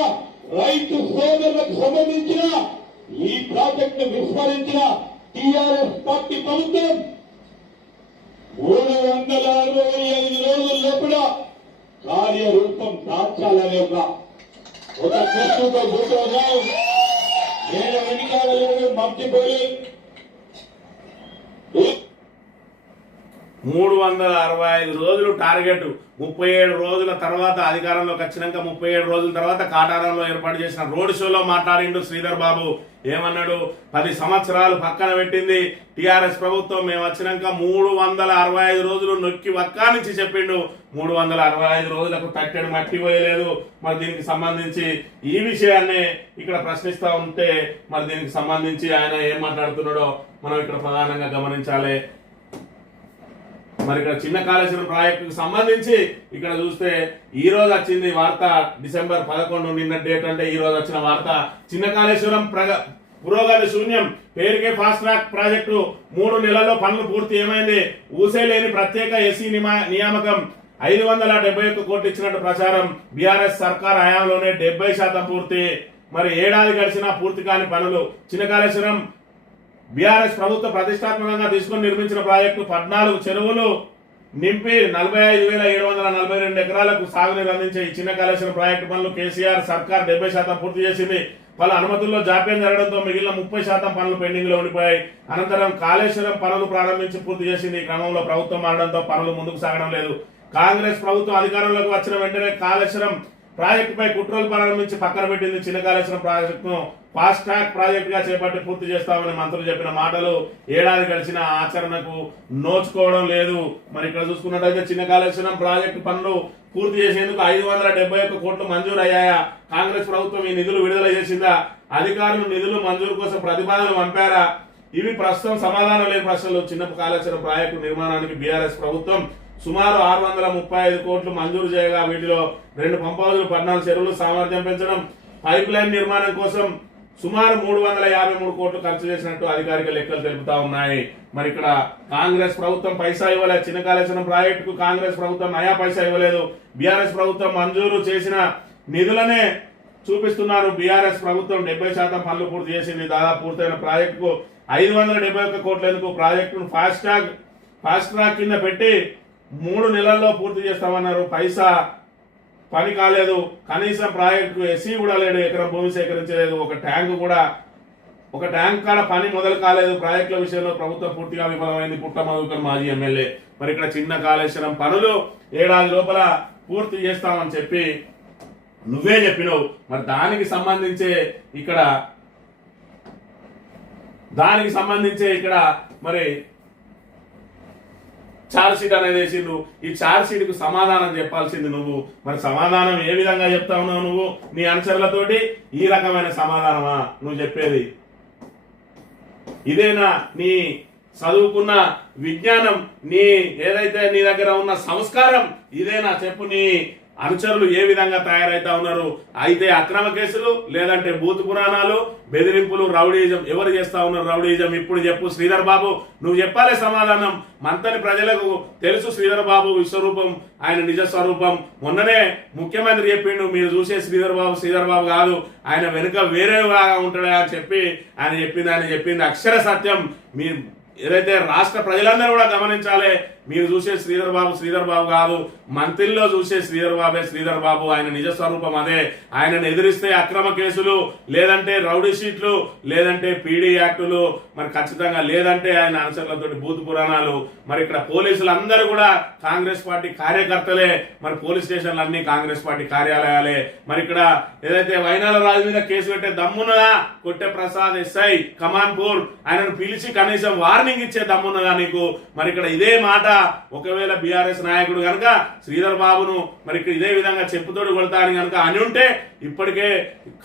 రైతు సోదరులకు సంబంధించిన ఈ ప్రాజెక్టు విస్మరించిన టీఆర్ఎస్ పార్టీ ప్రభుత్వం 365 రోజుల లోపల కార్యరూపం దాల్చాలనే ఒక కృష్ణతో కూర్చోగా నేను వెనుకాడలేదు, మర్చిపోలేదు. 365 రోజులు టార్గెట్. 37 రోజుల తర్వాత అధికారంలోకి వచ్చినాక 37 రోజుల తర్వాత కాటారంలో ఏర్పాటు చేసిన రోడ్ షోలో మాట్లాడిండు శ్రీధర్ బాబు. ఏమన్నాడు? 10 సంవత్సరాలు పక్కన పెట్టింది టిఆర్ఎస్ ప్రభుత్వం, మేము వచ్చినాక 365 రోజులు నొక్కి వక్కా నుంచి చెప్పిండు. 365 రోజులకు తట్టెడు మట్టి పోయలేదు. మరి దీనికి సంబంధించి ఈ విషయాన్ని ఇక్కడ ప్రశ్నిస్తా ఉంటే మరి దీనికి సంబంధించి ఆయన ఏం మాట్లాడుతున్నాడో మనం ఇక్కడ ప్రధానంగా గమనించాలి. మరి ఇక్కడ చిన్న కాళేశ్వరం ప్రాజెక్టుకు సంబంధించి ఇక్కడ చూస్తే ఈ రోజు వచ్చింది వార్త, డిసెంబర్ 11 నిన్న డేట్ అంటే ఈ రోజు వచ్చిన వార్త. చిన్న కాళేశ్వరం పురోగతి శూన్యం, పేరుకే ఫాస్ట్ ట్రాక్ ప్రాజెక్టు 3 నెలల్లో పనులు పూర్తి. ఏమైంది? ఊసే లేని ప్రత్యేక ఎస్సీ నియామకం 571 కోట్లు ఇచ్చినట్టు ప్రచారం. బీఆర్ఎస్ సర్కార్ హయాంలోనే 70% పూర్తి. మరి ఏడాది గడిచినా పూర్తి కాని పనులు. చిన్న కాళేశ్వరం బీఆర్ఎస్ ప్రభుత్వ ప్రతిష్టాత్మకంగా తీసుకుని నిర్మించిన ప్రాజెక్టు 14 చెరువులు నింపి 45,742 ఎకరాలకు సాగునీరు అందించే ఈ చిన్న కాళేశ్వరం ప్రాజెక్టు పనులు కేసీఆర్ సర్కార్ 70% పూర్తి చేసింది. పలు అనుమతుల్లో జాప్యం జరగడంతో మిగిలిన 30% పనులు పెండింగ్ లో ఉండిపోయాయి. అనంతరం కాళేశ్వరం పనులు ప్రారంభించి పూర్తి చేసింది. ఈ క్రమంలో ప్రభుత్వం మారడంతో పనులు ముందుకు సాగడం లేదు. కాంగ్రెస్ ప్రభుత్వం అధికారంలోకి వచ్చిన వెంటనే కాళేశ్వరం ప్రాజెక్టుపై కుట్రలు ప్రారంభించి పక్కన పెట్టింది. చిన్న కాళేశ్వరం ప్రాజెక్టును ఫాస్ట్ ట్రాక్ ప్రాజెక్ట్ గా చేపట్టి పూర్తి చేస్తామని మంత్రులు చెప్పిన మాటలు ఏడాది గడిచిన ఆచరణకు నోచుకోవడం లేదు. మరి ఇక్కడ చూసుకున్నట్టయితే చిన్న కాళేశ్వరం ప్రాజెక్టు పనులు పూర్తి చేసేందుకు 571 కోట్లు మంజూరు అయ్యాయా? కాంగ్రెస్ ప్రభుత్వం ఈ నిధులు విడుదల చేసిందా? అధికారులు నిధులు మంజూరు కోసం ప్రతిపాదనలు పంపారా? ఇవి ప్రస్తుతం సమాధానం లేని ప్రశ్నలు. చిన్న కాళేశ్వరం ప్రాజెక్టు నిర్మాణానికి బీఆర్ఎస్ ప్రభుత్వం సుమారు 635 కోట్లు మంజూరు చేయగా వీటిలో 2 పంప్ హౌజులు, 14 చెరువులు సామర్థ్యం పెంచడం, పైప్ లైన్ నిర్మాణం కోసం సుమారు 353 కోట్లు ఖర్చు చేసినట్టు అధికారిక లెక్కలు తెలుపుతా ఉన్నాయి. మరి ఇక్కడ కాంగ్రెస్ ప్రభుత్వం పైసా ఇవ్వలేదు. చిన్న కాళేశ్వరం ప్రాజెక్టుకు కాంగ్రెస్ ప్రభుత్వం నయా పైసా ఇవ్వలేదు. బీఆర్ఎస్ ప్రభుత్వం మంజూరు చేసిన నిధులనే చూపిస్తున్నారు. బీఆర్ఎస్ ప్రభుత్వం 70% పనులు పూర్తి చేసింది. దాదాపు పూర్తయిన ప్రాజెక్టుకు 571 కోట్ల ఎందుకు? ప్రాజెక్టును ఫాస్ట్ ట్రాక్ కింద పెట్టి 3 నెలల్లో పూర్తి చేస్తామన్నారు. పైసా పని కాలేదు. కనీసం ప్రాజెక్టు ఎస్సీ కూడా లేడు, ఎకరం భూమి సేకరించలేదు. ఒక ట్యాంక్ కాడ పని మొదలు కాలేదు. ప్రాజెక్టుల విషయంలో ప్రభుత్వం పూర్తిగా విఫలమైంది. పుట్ట మధుకర్ మాజీ ఎమ్మెల్యే. మరి ఇక్కడ చిన్న కాళేశ్వరం పనులు ఏడాది లోపల పూర్తి చేస్తామని చెప్పి నువ్వే చెప్పినావు. మరి దానికి సంబంధించే ఇక్కడ మరి ఛార్జ్ షీట్ అనేది వేసిండు. ఈ ఛార్జ్ షీట్ కు సమాధానం చెప్పాల్సింది నువ్వు. మరి సమాధానం ఏ విధంగా చెప్తా ఉన్నావు నువ్వు? నీ అనుచరులతోటి ఈ రకమైన సమాధానమా నువ్వు చెప్పేది? ఇదేనా నీ చదువుకున్న విజ్ఞానం, నీ ఏదైతే నీ దగ్గర ఉన్న సంస్కారం ఇదేనా చెప్పు? నీ అనుచరులు ఏ విధంగా తయారైతా ఉన్నారు. అయితే అక్రమ కేసులు, లేదంటే బూత్ పురాణాలు, బెదిరింపులు, రౌడీజం ఎవరు చేస్తా ఉన్నారు రౌడీజం? ఇప్పుడు చెప్పు శ్రీధర్ బాబు, నువ్వు చెప్పాలి సమాధానం. మంతని ప్రజలకు తెలుసు శ్రీధర్ బాబు విశ్వరూపం, ఆయన నిజ స్వరూపం. మొన్ననే ముఖ్యమంత్రి చెప్పిండు, మీరు చూసే శ్రీధర్ బాబు కాదు, ఆయన వెనుక వేరేగా ఉంటాడా అని చెప్పి ఆయన చెప్పింది అక్షర సత్యం. మీ ఏదైతే రాష్ట్ర ప్రజలందరూ కూడా గమనించాలి, మీరు చూసే శ్రీధర్ బాబు కాదు, మంత్రిలో చూసే శ్రీధర్ బాబు, ఆయన నిజ స్వరూపం అదే. ఆయనను ఎదిరిస్తే అక్రమ కేసులు, లేదంటే రౌడీ షీట్లు, లేదంటే పీడీ యాక్టులు, మరి ఖచ్చితంగా లేదంటే ఆయన అనుచరులతో బూత్ పురాణాలు. మరి ఇక్కడ పోలీసులు అందరూ కూడా కాంగ్రెస్ పార్టీ కార్యకర్తలే, మరి పోలీస్ స్టేషన్లు అన్ని కాంగ్రెస్ పార్టీ కార్యాలయాలే. మరి ఇక్కడ ఏదైతే వైనాల రాజు మీద కేసు పెట్టే దమ్మున్నదా కొట్టే ప్రసాద్ ఎస్ఐ కమాన్పూర్, ఆయనను పిలిచి కనీసం వార్నింగ్ ఇచ్చే దమ్మున్నదా నీకు? మరి ఇక్కడ ఇదే మాట ఒకవేళ బీఆర్ఎస్ నాయకుడు కనుక శ్రీధర్ బాబును మరి ఇదే విధంగా చెప్పుతోడు కొడతాని కనుక అని ఉంటే ఇప్పటికే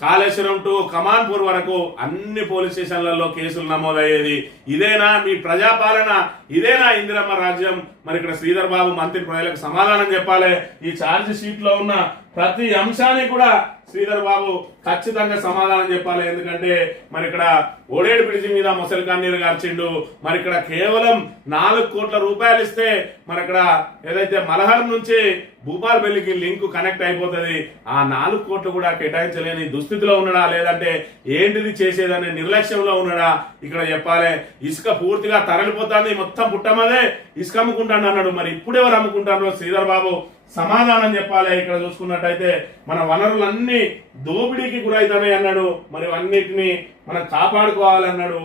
కాళేశ్వరం టు కమాన్పూర్ వరకు అన్ని పోలీస్ స్టేషన్లలో కేసులు నమోదయ్యేది. ఇదేనా మీ ప్రజాపాలన? ఇదేనా ఇందిరమ్మ రాజ్యం? మరి ఇక్కడ శ్రీధర్ బాబు మంత్రి ప్రజలకు సమాధానం చెప్పాలి. ఈ ఛార్జ్ షీట్ లో ఉన్న ప్రతి అంశానికి కూడా శ్రీధర్ బాబు ఖచ్చితంగా సమాధానం చెప్పాలి. ఎందుకంటే మరి ఇక్కడ ఓడేడు బ్రిడ్జి మీద మొసలి కన్నీరు గార్చిండు. మరి ఇక్కడ కేవలం 4 కోట్ల రూపాయలు ఇస్తే మరి ఇక్కడ ఏదైతే మలహర్ నుంచి భూపాల్పల్లికి లింక్ కనెక్ట్ అయిపోతుంది, ఆ 4 కోట్లు కూడా కేటాయించలేని దుస్థితిలో ఉన్నాడా, లేదంటే ఏంటిది చేసేదనే నిర్లక్ష్యంలో ఉన్నాడా ఇక్కడ చెప్పాలి. ఇసుక పూర్తిగా తరలిపోతుంది, మొత్తం పుట్టమదే ఇసుక అమ్ముకుంటాను అన్నాడు. మరి ఇప్పుడు ఎవరు అమ్ముకుంటారో శ్రీధర్ బాబు సమాధానం చెప్పాలి. ఇక్కడ చూసుకున్నట్టయితే మన వనరులన్నీ దోపిడీకి గురైతాయి అన్నాడు. మరి అన్నిటిని మనం కాపాడుకోవాలన్నాడు.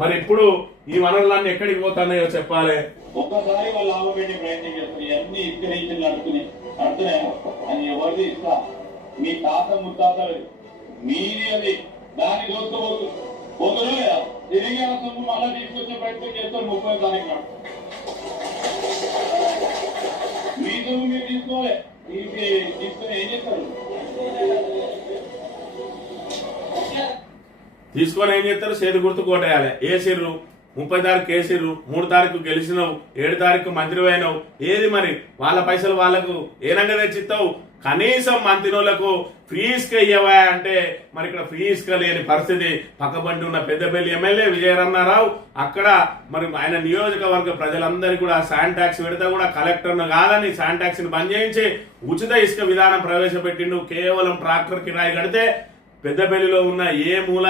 మరి ఇప్పుడు ఈ వనరులన్నీ ఎక్కడికి పోతున్నాయో చెప్పాలి. ఒక్కసారి వాళ్ళు లాభం పెట్టే ప్రయత్నం చేస్తారు. ఇవన్నీ ఇసుకరీచులు నడుతున్నాయి అని ఎవరిది ఇస్తా? మీ తాత ముత్తాతలు మీది, అది దాన్ని చూసుకోవచ్చు పోతున్నా లేదా? తిరిగి ఆ సొమ్ము మళ్ళా తీసుకొచ్చే ప్రయత్నం చేస్తారు 30 తారీఖు. మీ సొమ్ము మీరు తీసుకోవాలి, తీసుకుని ఏం చేస్తారు? తీసుకొని ఏం చేస్తారు? చేతి గుర్తు కోటేయాలి. ఏసిర్రు 30 తారీఖు వేసిర్రు, 3 తారీఖు గెలిచినావు, 7 తారీఖు మంత్రి అయినావు. ఏది మరి వాళ్ళ పైసలు వాళ్ళకు ఏనంగా తెచ్చిస్తావు? కనీసం మంత్రినోళ్లకు ఫ్రీ ఇసుక ఇయ్యవా అంటే మరి ఇక్కడ ఫ్రీ ఇసుక లేని పరిస్థితి. పక్కబండి ఉన్న పెద్దపల్లి ఎమ్మెల్యే విజయరమణారావు అక్కడ మరి ఆయన నియోజకవర్గ ప్రజలందరికీ కూడా శాండ్ ట్యాక్స్ పెడితే కూడా కలెక్టర్ను కాదని శాండ్ ట్యాక్స్ ని బంద్ చేయించి ఉచిత ఇసుక విధానం ప్రవేశపెట్టిండు. కేవలం ట్రాక్టర్ కిరాయి కడితే పెద్దపల్లిలో ఉన్న ఏ మూల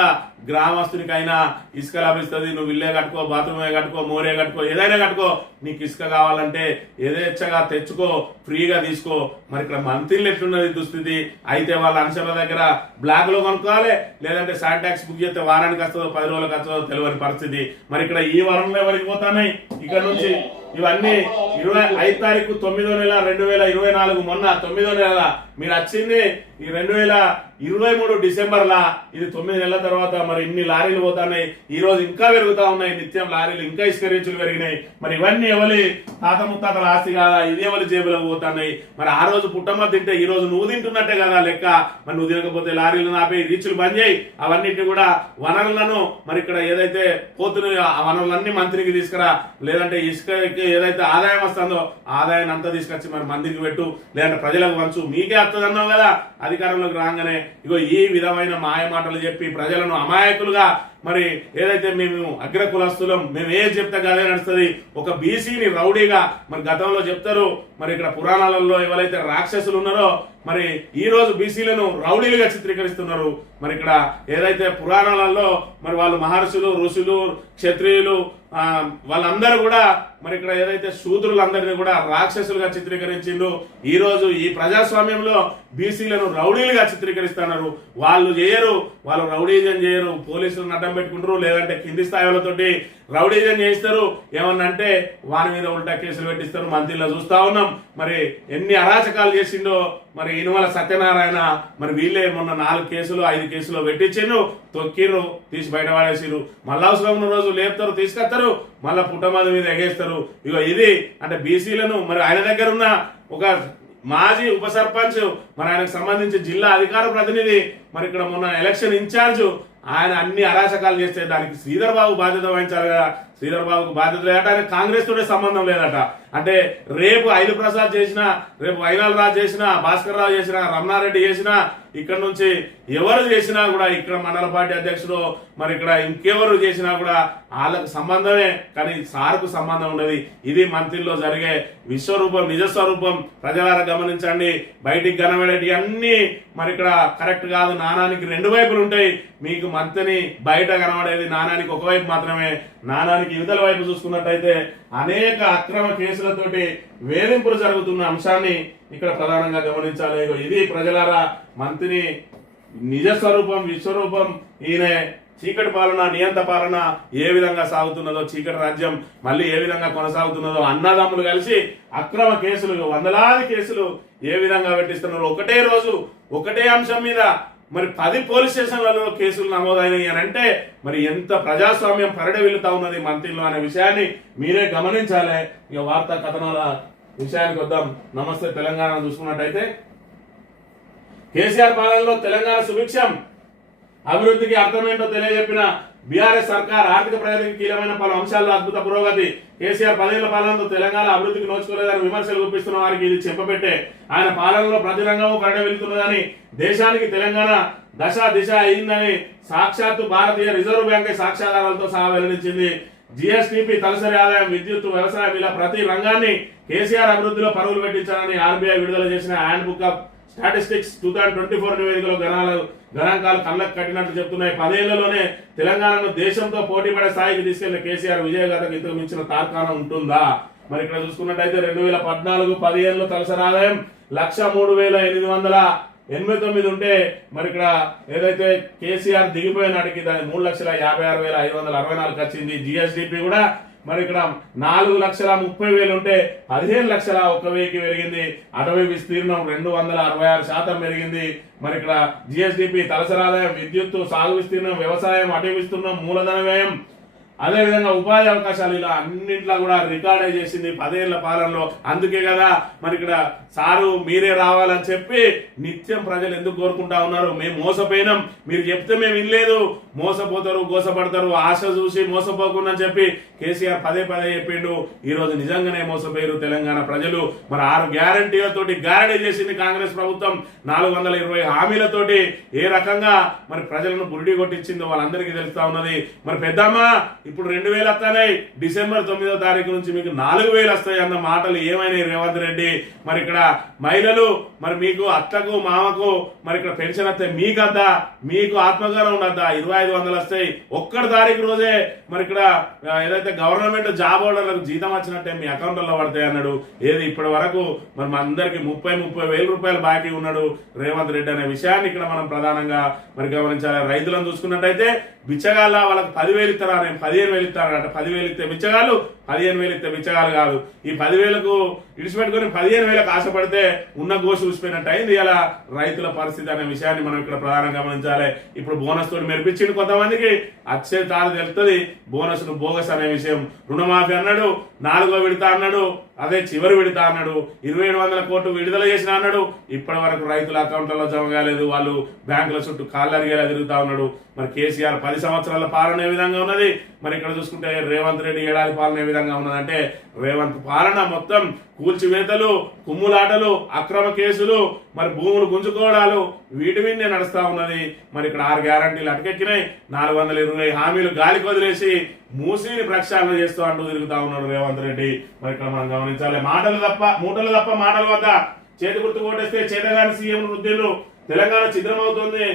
గ్రామస్తునికైనా ఇసుక లభిస్తుంది. నువ్వు ఇల్లే కట్టుకో, బాత్రూమే కట్టుకో, మోరే కట్టుకో, ఏదైనా కట్టుకో, నీకు ఇసుక కావాలంటే యథేచ్ఛగా తెచ్చుకో, ఫ్రీగా తీసుకో. మరి ఇక్కడ మంత్రులు ఎట్లున్నది దుస్థితి? అయితే వాళ్ళ అంశాల దగ్గర బ్లాక్ లో కొనుక్కోవాలి, లేదంటే శాండ్ ట్యాక్స్ బుక్ చేస్తే వారానికి వస్తుందో 10 రోజులకు వస్తుందో తెలియని పరిస్థితి. మరి ఇక్కడ ఈ వారంలో ఎవరికి పోతాయి? ఇక్కడ నుంచి ఇవన్నీ 25 తారీఖు 9వ నెల 2024 మొన్న 9వ నెల మీరు వచ్చింది ఈ 2023 డిసెంబర్లా. ఇది 9 నెలల తర్వాత మరి ఇన్ని లారీలు పోతున్నాయి. ఈ రోజు ఇంకా పెరుగుతా ఉన్నాయి, నిత్యం లారీలు ఇంకా ఇసుక రేట్లు పెరిగినాయి. మరి ఇవన్నీ ఎవరి తాత ముత్తాతల ఆస్తి కాదా? ఇది ఎవరి జేబులకు పోతున్నాయి? మరి ఆ రోజు పుట్టమ్మ తింటే ఈ రోజు నువ్వు తింటున్నట్టే కదా లెక్క. మరి నువ్వు తినకపోతే లారీలు నాపై రీచులు బంద్ చేయి. అవన్నిటిని కూడా వనరులను మరి ఇక్కడ ఏదైతే పోతున్నాయో ఆ వనరులన్నీ మంత్రికి తీసుకురా, లేదంటే ఇసుక ఏదైతే ఆదాయం వస్తుందో ఆదాయాన్ని అంతా తీసుకొచ్చి మరి మందికి పెట్టు, లేదంటే ప్రజలకు వంచు. మీకే వస్తుంది అన్నావు కదా అధికారంలోకి రాగానే. ఇగో ఈ విధమైన మాయ మాటలు చెప్పి ప్రజలను అమాయకులుగా మరి ఏదైతే మేము అగ్ర కులస్తులం, మేము ఏం చెప్తే అదే నడుస్తుంది. ఒక బీసీని రౌడీగా మరి గతంలో చెప్తారు. మరి ఇక్కడ పురాణాలలో ఎవరైతే రాక్షసులు ఉన్నారో మరి ఈ రోజు బీసీలను రౌడీలుగా చిత్రీకరిస్తున్నారు. మరి ఇక్కడ ఏదైతే పురాణాలలో మరి వాళ్ళు మహర్షులు, ఋషులు, క్షత్రియులు వాళ్ళందరూ కూడా మరి ఇక్కడ ఏదైతే శూద్రులందరినీ కూడా రాక్షసులుగా చిత్రీకరించిండు. ఈ రోజు ఈ ప్రజాస్వామ్యంలో బీసీలను రౌడీలుగా చిత్రీకరిస్తున్నారు. వాళ్ళు చేయరు, వాళ్ళు రౌడీజం చేయరు, పోలీసులను అడ్డం పెట్టుకుంటారు, లేదంటే కింది స్థాయిలతోటి రౌడీజం చేయిస్తారు. ఏమన్నంటే వాని మీద ఉల్టా కేసులు పెట్టిస్తారు. మంత్రిలో చూస్తా ఉన్నాం మరి ఎన్ని అరాచకాలు చేసిండో. మరి ఇనుమల సత్యనారాయణ మరి వీళ్ళే మొన్న 4 కేసులు 5 కేసులు పెట్టించిండ్రు, తొక్కిర్రు, తీసి బయట పడేసిరు. మళ్ళా అవసరం ఉన్న రోజు లేపుతారు, తీసుకొస్తారు, మళ్ళా పుట్టమది మీద ఎగేస్తారు. ఇగో ఇది అంటే బీసీలను మరి ఆయన దగ్గర ఉన్న ఒక మాజీ ఉప సర్పంచ్ మరి ఆయనకు సంబంధించి జిల్లా అధికార ప్రతినిధి మరి ఇక్కడ మొన్న ఎలక్షన్ ఇన్ఛార్జ్ ఆయన అన్ని అరాచకాలు చేస్తే దానికి శ్రీధర్ బాబు బాధ్యత వహించాలి కదా. శ్రీధర్ బాబుకు బాధ్యత లేదట, ఆయన కాంగ్రెస్ తోనే సంబంధం లేదట. అంటే రేపు ఐలు ప్రసాద్ చేసినా, రేపు వైనాల్ రాజ్ చేసినా, భాస్కర్ రావు చేసినా, రమణారెడ్డి చేసినా, ఇక్కడ నుంచి ఎవరు చేసినా కూడా, ఇక్కడ మండల పార్టీ అధ్యక్షుడు మరి ఇక్కడ ఇంకెవరు చేసినా కూడా వాళ్ళకు సంబంధమే, కానీ సార్కు సంబంధం ఉండదు. ఇది మంత్రిలో జరిగే విశ్వరూపం, నిజస్వరూపం. ప్రజలారా గమనించండి. బయటికి కనబడేటి అన్ని మరి ఇక్కడ కరెక్ట్ కాదు. నాణానికి రెండు వైపులు ఉంటాయి. మీకు మంత్రిని బయట కనబడేది నాణానికి ఒకవైపు మాత్రమే. నాణానికి యువతల వైపు చూసుకున్నట్టయితే అనేక అక్రమ కేసులతోటి వేధింపులు జరుగుతున్న అంశాన్ని ఇక్కడ ప్రధానంగా గమనించాలి. ఇది ప్రజలారా మంత్రిని నిజ స్వరూపం, విశ్వరూపం. ఈయన చీకటి పాలన, నియంత పాలన ఏ విధంగా సాగుతున్నదో, చీకటి రాజ్యం మళ్ళీ ఏ విధంగా కొనసాగుతున్నదో, అన్నదమ్ములు కలిసి అక్రమ కేసులు, వందలాది కేసులు ఏ విధంగా పెట్టిస్తున్నారో, ఒకటే రోజు ఒకటే అంశం మీద మరి 10 పోలీస్ స్టేషన్లలో కేసులు నమోదైనవి అని అంటే మరి ఎంత ప్రజాస్వామ్యం పరిడవిల్లుతా ఉన్నది మంత్రిలో అనే విషయాన్ని మీరే గమనించాలి. ఇక వార్తా కథనాల విషయానికి వద్దాం. నమస్తే తెలంగాణ చూసుకున్నట్టయితే కేసీఆర్ పాలనలో తెలంగాణ సుభిక్షం, అభివృద్ధికి అర్థమేంటో తెలియజెప్పిన బీఆర్ఎస్ సర్కార్ ఆర్థిక ప్రగతికి కీలకమైన పలు అంశాల్లో అద్భుత పురోగతి. కేసీఆర్ 10 ఏళ్ల పాలనతో తెలంగాణ అభివృద్ధికి నోచుకోలేదని విమర్శలు గుప్పిస్తున్న వారికి ఇది చెప్పబెట్టే ఆయన పాలనలో ప్రతి రంగము పరిడవిల్లుతున్నదని, దేశానికి తెలంగాణ దశ దిశ అయిందని సాక్షాత్తు భారతీయ రిజర్వ్ బ్యాంక్ సాక్ష్యాధారాలతో సహా వెల్లడించింది. జిఎస్టిపి, తలసరి ఆదాయం, విద్యుత్, వ్యవసాయం ఇలా ప్రతి రంగాన్ని కేసీఆర్ అభివృద్ధిలో పరుగులు పెట్టించాలని ఆర్బీఐ విడుదల చేసిన హ్యాండ్ బుక్ ఆఫ్ స్టాటిస్టిక్స్ 2024 నివేదికలో గణాంకాలు కళ్ళకు కట్టినట్లు చెప్తున్నాయి. 10 ఏళ్లలోనే తెలంగాణను దేశంతో పోటీపడే స్థాయికి తీసుకెళ్లిన కేసీఆర్ విజయగాథకు ఇంతకు మించిన తార్కాణం ఉంటుందా? మరి ఇక్కడ చూసుకున్నట్టయితే 2014-15 తలసరి ఆదాయం 103,889 ఉంటే మరి ఇక్కడ ఏదైతే కేసీఆర్ దిగిపోయిన నాటికి దాని 3,56,564 వచ్చింది. జిఎస్డిపి కూడా మరి ఇక్కడ 4,30,30,000 ఉంటే 15,01,000కి పెరిగింది. అటవీ విస్తీర్ణం 266% పెరిగింది. మరి ఇక్కడ జిఎస్డిపి, తలసరి ఆదాయం, విద్యుత్, సాగు విస్తీర్ణం, వ్యవసాయం, అటవీ విస్తీర్ణం, మూలధన వ్యయం, అదేవిధంగా ఉపాధి అవకాశాలు ఇలా అన్నింట్లో కూడా రికార్డే చేసింది 10 ఏళ్ల పాలనలో. అందుకే కదా మరి ఇక్కడ సారు మీరే రావాలని చెప్పి నిత్యం ప్రజలు ఎందుకు కోరుకుంటా ఉన్నారు? మేము మోసపోయినాం, మీరు చెప్తే మేము వినలేదు, మోసపోతారు, గోసపడతారు, ఆశ చూసి మోసపోకుండా చెప్పి కేసీఆర్ పదే చెప్పిండు. ఈ రోజు నిజంగానే మోసపోయారు తెలంగాణ ప్రజలు. మరి 6 గ్యారంటీలతోటి గారడీ చేసింది కాంగ్రెస్ ప్రభుత్వం. 420 హామీలతోటి ఏ రకంగా మరి ప్రజలను బురిడి కొట్టించిందో వాళ్ళందరికీ తెలుస్తా ఉన్నది. మరి పెద్దమ్మ ఇప్పుడు 2,000 వస్తాయి, డిసెంబర్ 9వ తారీఖు నుంచి మీకు 4,000 వస్తాయి అన్న మాటలు ఏమైనాయి రేవంత్ రెడ్డి? మరి ఇక్కడ మహిళలు మరి మీకు అత్తకు మామకు మరి ఇక్కడ పెన్షన్ వస్తాయి, మీకద్దా? మీకు ఆత్మగౌరవం ఉండద్దా? 2,500 వస్తాయి. 1 తారీఖు రోజే మరి ఇక్కడ ఏదైతే గవర్నమెంట్ జాబ్ హోల్డర్లకు జీతం వచ్చినట్టే మీ అకౌంట్లలో పడతాయి అన్నాడు. ఏది ఇప్పటి వరకు మరి మన అందరికి 30,000 రూపాయలు బాకీ ఉన్నాడు రేవంత్ రెడ్డి అనే విషయాన్ని ఇక్కడ మనం ప్రధానంగా మరి గమనించాలి. రైతులను చూసుకున్నట్టయితే బిచ్చగాళ్ళ వాళ్ళకి 10,000 ఇస్తారా? 15,000 ఇస్తారంట. 10,000 ఇస్తే బిచ్చగాళ్ళు, 15,000 ఇస్తే బిచ్చగాళ్ళు కాదు. ఈ 10,000కు ఇడిచిపెట్టుకుని 15,000కు ఆశపడితే ఉన్న గోషు చూసిపోయినట్టు అయింది ఇలా రైతుల పరిస్థితి అనే విషయాన్ని మనం ఇక్కడ ప్రధానంగా గమనించాలి. ఇప్పుడు బోనస్ తోటి మెరిపించింది కొంతమందికి, వచ్చే తాను తెలుస్తుంది బోనస్ ను బోగస్ అనే విషయం. రుణమాఫీ అన్నాడు, 4వ విడత అన్నాడు, అదే చివరి విడత అన్నాడు, 2,700 కోట్లు విడుదల చేసిన అన్నాడు. ఇప్పటి వరకు రైతుల అకౌంట్లలో జమ కాలేదు, వాళ్ళు బ్యాంకుల చుట్టూ కాళ్ళరిగేలా తిరుగుతా ఉన్నాడు. మరి కేసీఆర్ 10 సంవత్సరాల పాలన ఏ విధంగా ఉన్నది? మరి ఇక్కడ చూసుకుంటే రేవంత్ రెడ్డి ఏడాది పాలన ఏ విధంగా ఉన్నదంటే రేవంత్ పాలన మొత్తం కూల్చివేతలు, కుమ్ములాటలు, అక్రమ కేసులు, మరి భూములు గుంజుకోవడాలు వీటి మీదే నడుస్తా ఉన్నది. మరి ఇక్కడ 6 గ్యారంటీలు అటకెక్కినాయి, 420 హామీలు గాలికి వదిలేసి మూసీని ప్రక్షాళన చేస్తూ అంటూ తిరుగుతా ఉన్నాడు రేవంత్ రెడ్డి. మరి ఇక్కడ మనం గమనించాలి. మూటలు తప్ప మాటల వద్ద చేతి గుర్తు కొట్టేస్తే చేతగాని సీఎం వృద్ధులు తెలంగాణ ఛిద్రమవుతుంది.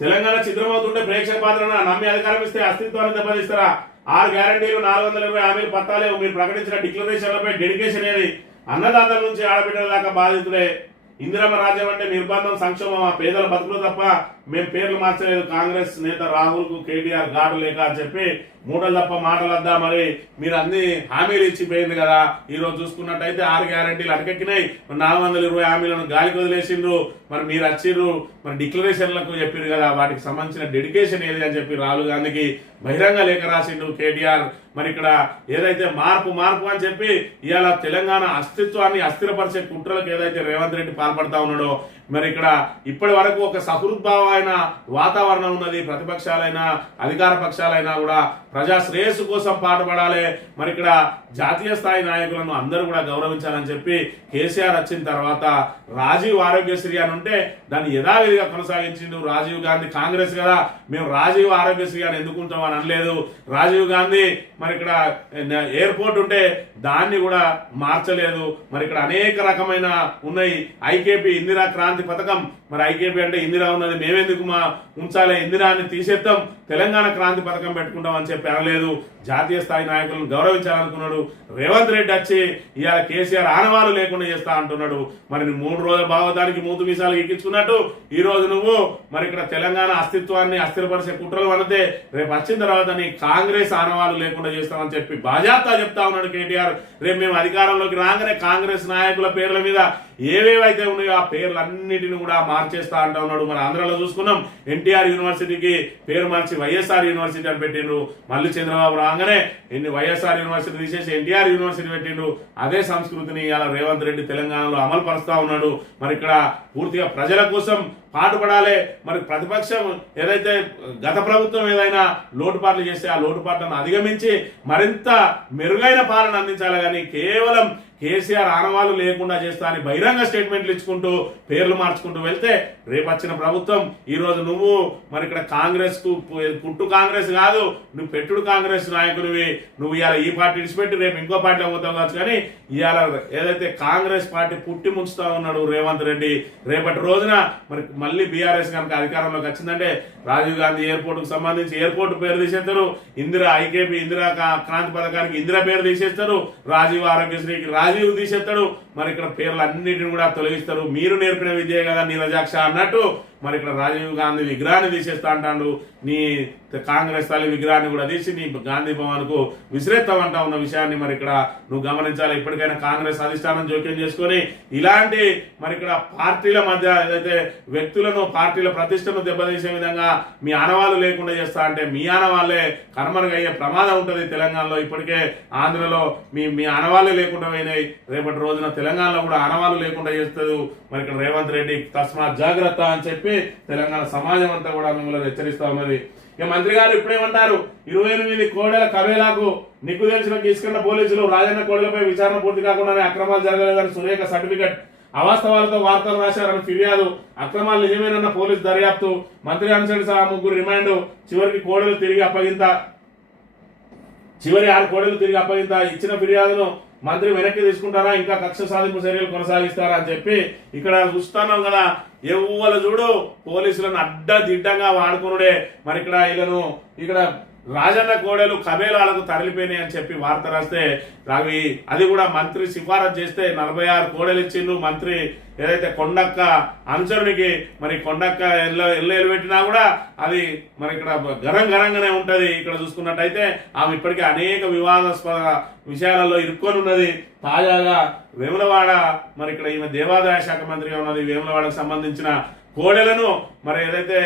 తెలంగాణ ఛిద్రమవుతుంటే ప్రేక్షక పాత్రను నమ్మి అధికారం ఇస్తే అస్తిత్వాన్ని దెబ్బతీస్తారా? 6 గ్యారంటీలు, 420 హామీలు పత్తాలేవు. మీరు ప్రకటించిన డిక్లరేషన్లపై డెడికేషన్ ఏది? అన్నదాతల నుంచి ఆడబిడ్డల దాకా బాధితులే. ఇందిరమ్మ రాజ్యం అంటే నిర్బంధం, సంక్షోభం, పేదల బతుకులు తప్ప మేము పేర్లు మార్చలేదు, కాంగ్రెస్ నేత రాహుల్ కు కేటీఆర్ గాడు లేక అని చెప్పి మూటలు తప్ప మాటలు వద్దా, మరి మీరు అన్ని హామీలు ఇచ్చిపోయింది కదా. ఈ రోజు చూసుకున్నట్టయితే 6 గ్యారంటీలు అటకెక్కినాయి, 420 హామీలను గాలికి వదిలేసిండ్రు. మరి మీరు వచ్చిర్రు, మరి డిక్లరేషన్లకు చెప్పారు కదా, వాటికి సంబంధించిన డెడికేషన్ ఏది అని చెప్పి రాహుల్ గాంధీకి బహిరంగ లేఖ రాసిండు కేటీఆర్. మరి ఇక్కడ ఏదైతే మార్పు అని చెప్పి ఇవాళ తెలంగాణ అస్తిత్వాన్ని అస్థిరపరిచే కుట్రలకు ఏదైతే రేవంత్ రెడ్డి పాల్పడతా ఉన్నాడో, మరి ఇక్కడ ఇప్పటి వరకు ఒక సహృద్భావమైన వాతావరణం ఉన్నది. ప్రతిపక్షాలైనా అధికార పక్షాలైనా కూడా ప్రజా శ్రేయస్సు కోసం పాటుపడాలి. మరి ఇక్కడ జాతీయ స్థాయి నాయకులను అందరూ కూడా గౌరవించాలని చెప్పి కేసీఆర్ వచ్చిన తర్వాత రాజీవ్ ఆరోగ్యశ్రీ అని ఉంటే దాన్ని యథావిధిగా కొనసాగించిండు. రాజీవ్ గాంధీ కాంగ్రెస్ కదా, మేము రాజీవ్ ఆరోగ్యశ్రీ అని ఎందుకుంటాం అని అనలేదు. రాజీవ్ గాంధీ మరి ఇక్కడ ఎయిర్పోర్ట్ ఉంటే దాన్ని కూడా మార్చలేదు. మరి ఇక్కడ అనేక రకమైన ఉన్నాయి. ఐకేపీ ఇందిరా క్రాంతి పథకం, మరి ఐకేపీ అంటే ఇందిరా ఉన్నది, మేమెందుకు ఉంచాలి, ఇందిరాన్ని తీసేద్దాం, తెలంగాణ క్రాంతి పథకం పెట్టుకుంటాం అని చెప్పి అనలేదు. జాతీయ స్థాయి నాయకులను గౌరవించాలనుకున్నాడు. రేవంత్ రెడ్డి వచ్చి ఇవాళ కేసీఆర్ ఆనవాళ్ళు లేకుండా చేస్తా అంటున్నాడు. మరి 3 రోజుల భాగవతానికి మూతు మీసాలు ఎక్కించుకున్నట్టు ఈ రోజు నువ్వు మరి ఇక్కడ తెలంగాణ అస్తిత్వాన్ని అస్థిరపరిచే కుట్రలు అనితే రేపు వచ్చిన తర్వాత నీ కాంగ్రెస్ ఆనవాళ్ళు లేకుండా చేస్తామని చెప్పి బాజాప్తా చెప్తా ఉన్నాడు కేటీఆర్. రేపు మేము అధికారంలోకి రాగానే కాంగ్రెస్ నాయకుల పేర్ల మీద ఏవేవైతే ఉన్నాయో ఆ పేర్లన్నిటిని కూడా మార్చేస్తా అంటా ఉన్నాడు. మరి ఆంధ్రాలో చూసుకున్నాం, ఎన్టీఆర్ యూనివర్సిటీకి పేరు మార్చి వైఎస్ఆర్ యూనివర్సిటీ అని పెట్టిండ్రు. మళ్ళీ చంద్రబాబు రాగానే వైఎస్ఆర్ యూనివర్సిటీ తీసేసి ఎన్టీఆర్ యూనివర్సిటీ పెట్టిండు. అదే సంస్కృతిని ఇలా రేవంత్ రెడ్డి తెలంగాణలో అమలు పరుస్తా ఉన్నాడు. మరి ఇక్కడ పూర్తిగా ప్రజల కోసం పాటుపడాలి. మరి ప్రతిపక్షం ఏదైతే గత ప్రభుత్వం ఏదైనా లోటుపాట్లు చేస్తే ఆ లోటుపాట్లను అధిగమించి మరింత మెరుగైన పాలన అందించాలి. కానీ కేవలం కేసీఆర్ ఆనవాళ్ళు లేకుండా చేస్తా అని బహిరంగ స్టేట్మెంట్లు ఇచ్చుకుంటూ పేర్లు మార్చుకుంటూ వెళ్తే రేపు వచ్చిన ప్రభుత్వం ఈ రోజు నువ్వు మరి ఇక్కడ కాంగ్రెస్ కు పుట్టు కాంగ్రెస్ కాదు, నువ్వు పెట్టుడు కాంగ్రెస్ నాయకునివి. నువ్వు ఇవాళ ఈ పార్టీ విడిచిపెట్టి రేపు ఇంకో పార్టీలో పోతావు కావచ్చు. కానీ ఇవాళ ఏదైతే కాంగ్రెస్ పార్టీ పుట్టి ముంచుతా ఉన్నాడు రేవంత్ రెడ్డి, రేపటి రోజున మరి మళ్ళీ బీఆర్ఎస్ కనుక అధికారంలోకి వచ్చిందంటే రాజీవ్ గాంధీ ఎయిర్పోర్ట్ కు సంబంధించి ఎయిర్పోర్ట్ పేరు తీసేస్తారు, ఇందిరా ఐకేపీ ఇందిరా క్రాంతి పథకానికి ఇందిరా పేరు తీసేస్తారు, రాజీవ్ ఆరోగ్యశ్రీకి రాజీవ్ తీసేస్తాడు. మరి ఇక్కడ పేర్లు అన్నిటిని కూడా తొలగిస్తారు. మీరు నేర్పిన విద్య కదా నీరజాక్ష అన్నట్టు మరి ఇక్కడ రాజీవ్ గాంధీ విగ్రహాన్ని తీసేస్తా అంటాడు. నీ కాంగ్రెస్ తల్లి విగ్రహాన్ని కూడా తీసి నీ గాంధీ భవన్ కు విసిరేస్తామంటా ఉన్న విషయాన్ని మరి ఇక్కడ నువ్వు గమనించాలి. ఇప్పటికైనా కాంగ్రెస్ అధిష్టానం జోక్యం చేసుకొని ఇలాంటి మరి ఇక్కడ పార్టీల మధ్య ఏదైతే వ్యక్తులను పార్టీల ప్రతిష్టను దెబ్బతీసే విధంగా మీ ఆనవాళ్ళు లేకుండా చేస్తా అంటే మీ ఆనవాళ్ళే కనుమరుగయ్యే ప్రమాదం ఉంటుంది తెలంగాణలో. ఇప్పటికే ఆంధ్రలో మీ ఆనవాళ్ళే లేకుండా పోయినాయి. రేపటి రోజున తెలంగాణలో కూడా ఆనవాళ్ళు లేకుండా చేస్తుంది. మరి ఇక్కడ రేవంత్ రెడ్డి తస్మాత్ జాగ్రత్త అని చెప్పి తెలంగాణ సమాజం అంతా కూడా మిమ్మల్ని హెచ్చరిస్తా ఉన్నది. ఇక మంత్రి గారు ఇప్పుడేమంటారు, 28 కోడెల కబేలాకు నిక్కు తెలిసిన తీసుకున్న పోలీసులు రాజన్న కోడెలపై విచారణ పూర్తి కాకుండానే అక్రమాలు జరగలేదని సురేఖ సర్టిఫికెట్, అవాస్తవాలతో వార్తలు రాశారని ఫిర్యాదు, అక్రమాలు నిజమేనన్న పోలీసు దర్యాప్తు, మంత్రి అనుసరి సహా 3 రిమాండ్, చివరికి కోడెలు తిరిగి అప్పగింత, చివరి 6 కోడెలు తిరిగి అప్పగింత, ఇచ్చిన ఫిర్యాదును మంత్రి వెనక్కి తీసుకుంటారా, ఇంకా కక్ష సాధింపు చర్యలు కొనసాగిస్తారా అని చెప్పి ఇక్కడ చూస్తున్నాం కదా. ఎవ్వరు చూడు పోలీసులను అడ్డదిడ్డంగా వాడుకునుడే. మరి ఇక్కడ వీళ్ళను ఇక్కడ రాజన్న కోడెలు కబేలాలకు తరలిపోయినాయి అని చెప్పి వార్త రాస్తే అది కూడా మంత్రి సిఫారసు చేస్తే 46 కోడెలు ఇచ్చిండ్రు. మంత్రి ఏదైతే కొండక్క అనుచరునికి మరి కొండక్క ఎల్లు పెట్టినా కూడా అది మరి ఇక్కడ గరంగానే ఉంటది. ఇక్కడ చూసుకున్నట్టయితే ఆమె ఇప్పటికే అనేక వివాదాస్పద విషయాలలో ఇరుక్కొని ఉన్నది. తాజాగా వేములవాడ మరి ఇక్కడ ఈమె దేవాదాయ శాఖ మంత్రిగా ఉన్నది. వేములవాడకు సంబంధించిన కోడెలను మరి ఏదైతే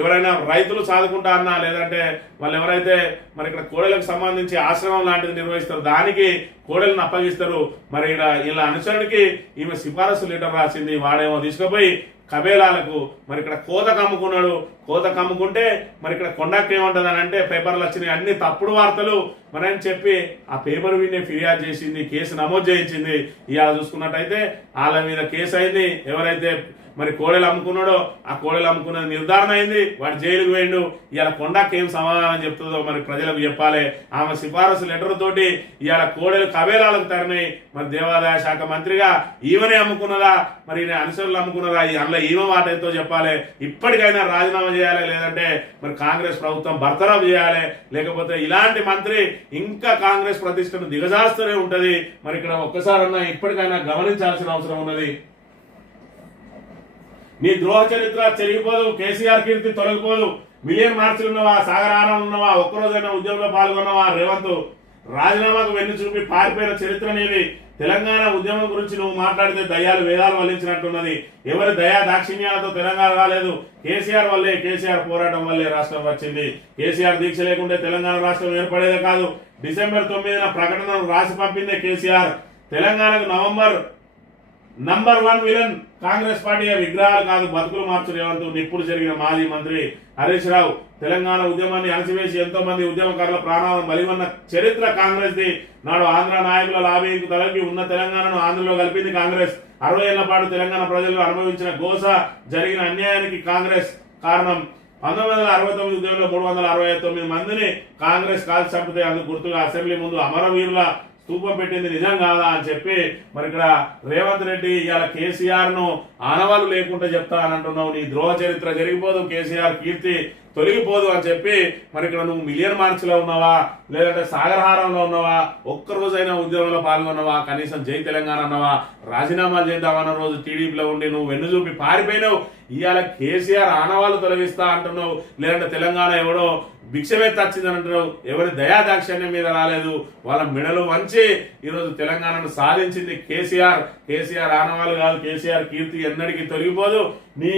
ఎవరైనా రైతులు సాదుకుంటా అన్నా లేదంటే వాళ్ళు ఎవరైతే మరి ఇక్కడ కోడెలకు సంబంధించి ఆశ్రమం లాంటిది నిర్వహిస్తారు, దానికి కోడెలను అప్పగిస్తారు. మరి ఇలా అనుసరణకి ఈమె సిఫారసు లెటర్ రాసింది. వాడేమో తీసుకుపోయి కబేలాలకు మరి ఇక్కడ కోతకు అమ్ముకున్నాడు. కోతకు అమ్ముకుంటే మరి ఇక్కడ కొండకు ఏమంటది అని అంటే పేపర్లు వచ్చినాయి, అన్ని తప్పుడు వార్తలు మరి అని చెప్పి ఆ పేపర్ వినే ఫిర్యాదు చేసింది, కేసు నమోదు చేయించింది. ఇవాళ చూసుకున్నట్టయితే వాళ్ళ మీద కేసు అయింది. ఎవరైతే మరి కోడెలు అమ్ముకున్నాడో ఆ కోడెలు అమ్ముకున్నది నిర్ధారణ అయింది, వాడు జైలుకు పోయిండు. ఇవాళ కొండకి ఏం సమాధానం చెప్తుందో మరి ప్రజలకు చెప్పాలి. ఆమె సిఫారసు లెటర్ తోటి ఇవాళ కోడెలు కబేలాలకు తరినాయి. మరి దేవాదాయ శాఖ మంత్రిగా ఈమెనే అమ్ముకున్నదా, మరి అనుసరులు అమ్ముకున్నదా, అందులో ఈమె మాట ఎంతో చెప్పాలి. ఇప్పటికైనా రాజీనామా చేయాలి, లేదంటే మరి కాంగ్రెస్ ప్రభుత్వం బర్తరఫ్ చేయాలి. లేకపోతే ఇలాంటి మంత్రి ఇంకా కాంగ్రెస్ ప్రతిష్టను దిగజారుస్తూనే ఉంటది. మరి ఇక్కడ ఒక్కసారన్నా ఇప్పటికైనా గమనించాల్సిన అవసరం ఉన్నది. నీ ద్రోహ చరిత్ర చెరిగిపోదు, కేసీఆర్ కీర్తి తొలగిపోదు. మిలియన్ మార్చులు ఉన్నవా, సాగరారం ఉన్నవా, ఒక్కరోజైనా ఉద్యమంలో పాల్గొన్నవా? రేవంత్ రాజీనామాకు వెన్ను చూపి పారిపోయిన చరిత్ర నీది. తెలంగాణ ఉద్యమం గురించి నువ్వు మాట్లాడితే దయ్యాలు వేదాలు వల్లించినట్టున్నది. ఎవరి దయా దాక్షిణ్యాలతో తెలంగాణ రాలేదు. కేసీఆర్ వల్లే, కేసీఆర్ పోరాటం వల్లే రాష్ట్రం వచ్చింది. కేసీఆర్ దీక్ష లేకుంటే తెలంగాణ రాష్ట్రం ఏర్పడేదే కాదు. డిసెంబర్ 9న ప్రకటనను రాసి పంపిందే కేసీఆర్. తెలంగాణకు నంబర్ 1 విలన్ కాంగ్రెస్ పార్టీ. విగ్రహాలు కాదు, బతుకులు మార్చు రేవంత్. నిప్పుడు జరిగిన మాజీ మంత్రి హరీష్ రావు తెలంగాణ ఉద్యమాన్ని అణచివేసి ఎంతో మంది ఉద్యమకారుల ప్రాణాలను బలిగొన్న చరిత్ర కాంగ్రెస్ ది. నాడు ఆంధ్ర నాయకుల లాబీకి తలకి ఉన్న తెలంగాణను ఆంధ్రలో కలిపింది కాంగ్రెస్. 60 ఏళ్ల పాటు తెలంగాణ ప్రజలు అనుభవించిన గోస, జరిగిన అన్యాయానికి కాంగ్రెస్ కారణం. 1969 ఉద్యమంలో 369 మందిని కాంగ్రెస్ కాల్చి చంపితే అందుకు గుర్తుగా అసెంబ్లీ ముందు అమరవీరుల స్తూపం పెట్టింది నిజం కాదా అని చెప్పి మరి ఇక్కడ రేవంత్ రెడ్డి ఇవాళ కేసీఆర్ ను ఆనవాళ్ళు లేకుండా చెప్తా అని అంటున్నావు. నీ ద్రోహ చరిత్ర జరిగిపోదు, కేసీఆర్ కీర్తి తొలగిపోదు అని చెప్పి మరి ఇక్కడ నువ్వు మిలియన్ మార్చిలో ఉన్నావా, లేదంటే సాగరహారంలో ఉన్నావా, ఒక్కరోజైనా ఉద్యమంలో పాల్గొన్నావా, కనీసం జై తెలంగాణ అన్నావా? రాజీనామాలు చేద్దామన్న రోజు టీడీపీలో ఉండి నువ్వు వెన్ను చూపి పారిపోయినావు. ఇవాళ కేసీఆర్ ఆనవాళ్ళు తొలగిస్తా అంటున్నావు, లేదంటే తెలంగాణ ఎవడో భిక్షమే తచ్చిందని అంటున్నావు. ఎవరి దయాదాక్షిణ్యం మీద రాలేదు, వాళ్ళ మెడలు వంచి ఈరోజు తెలంగాణను సాధించింది కేసీఆర్. కేసీఆర్ ఆనవాళ్ళు కాదు, కేసీఆర్ కీర్తి ఎన్నటికీ తొలగిపోదు. నీ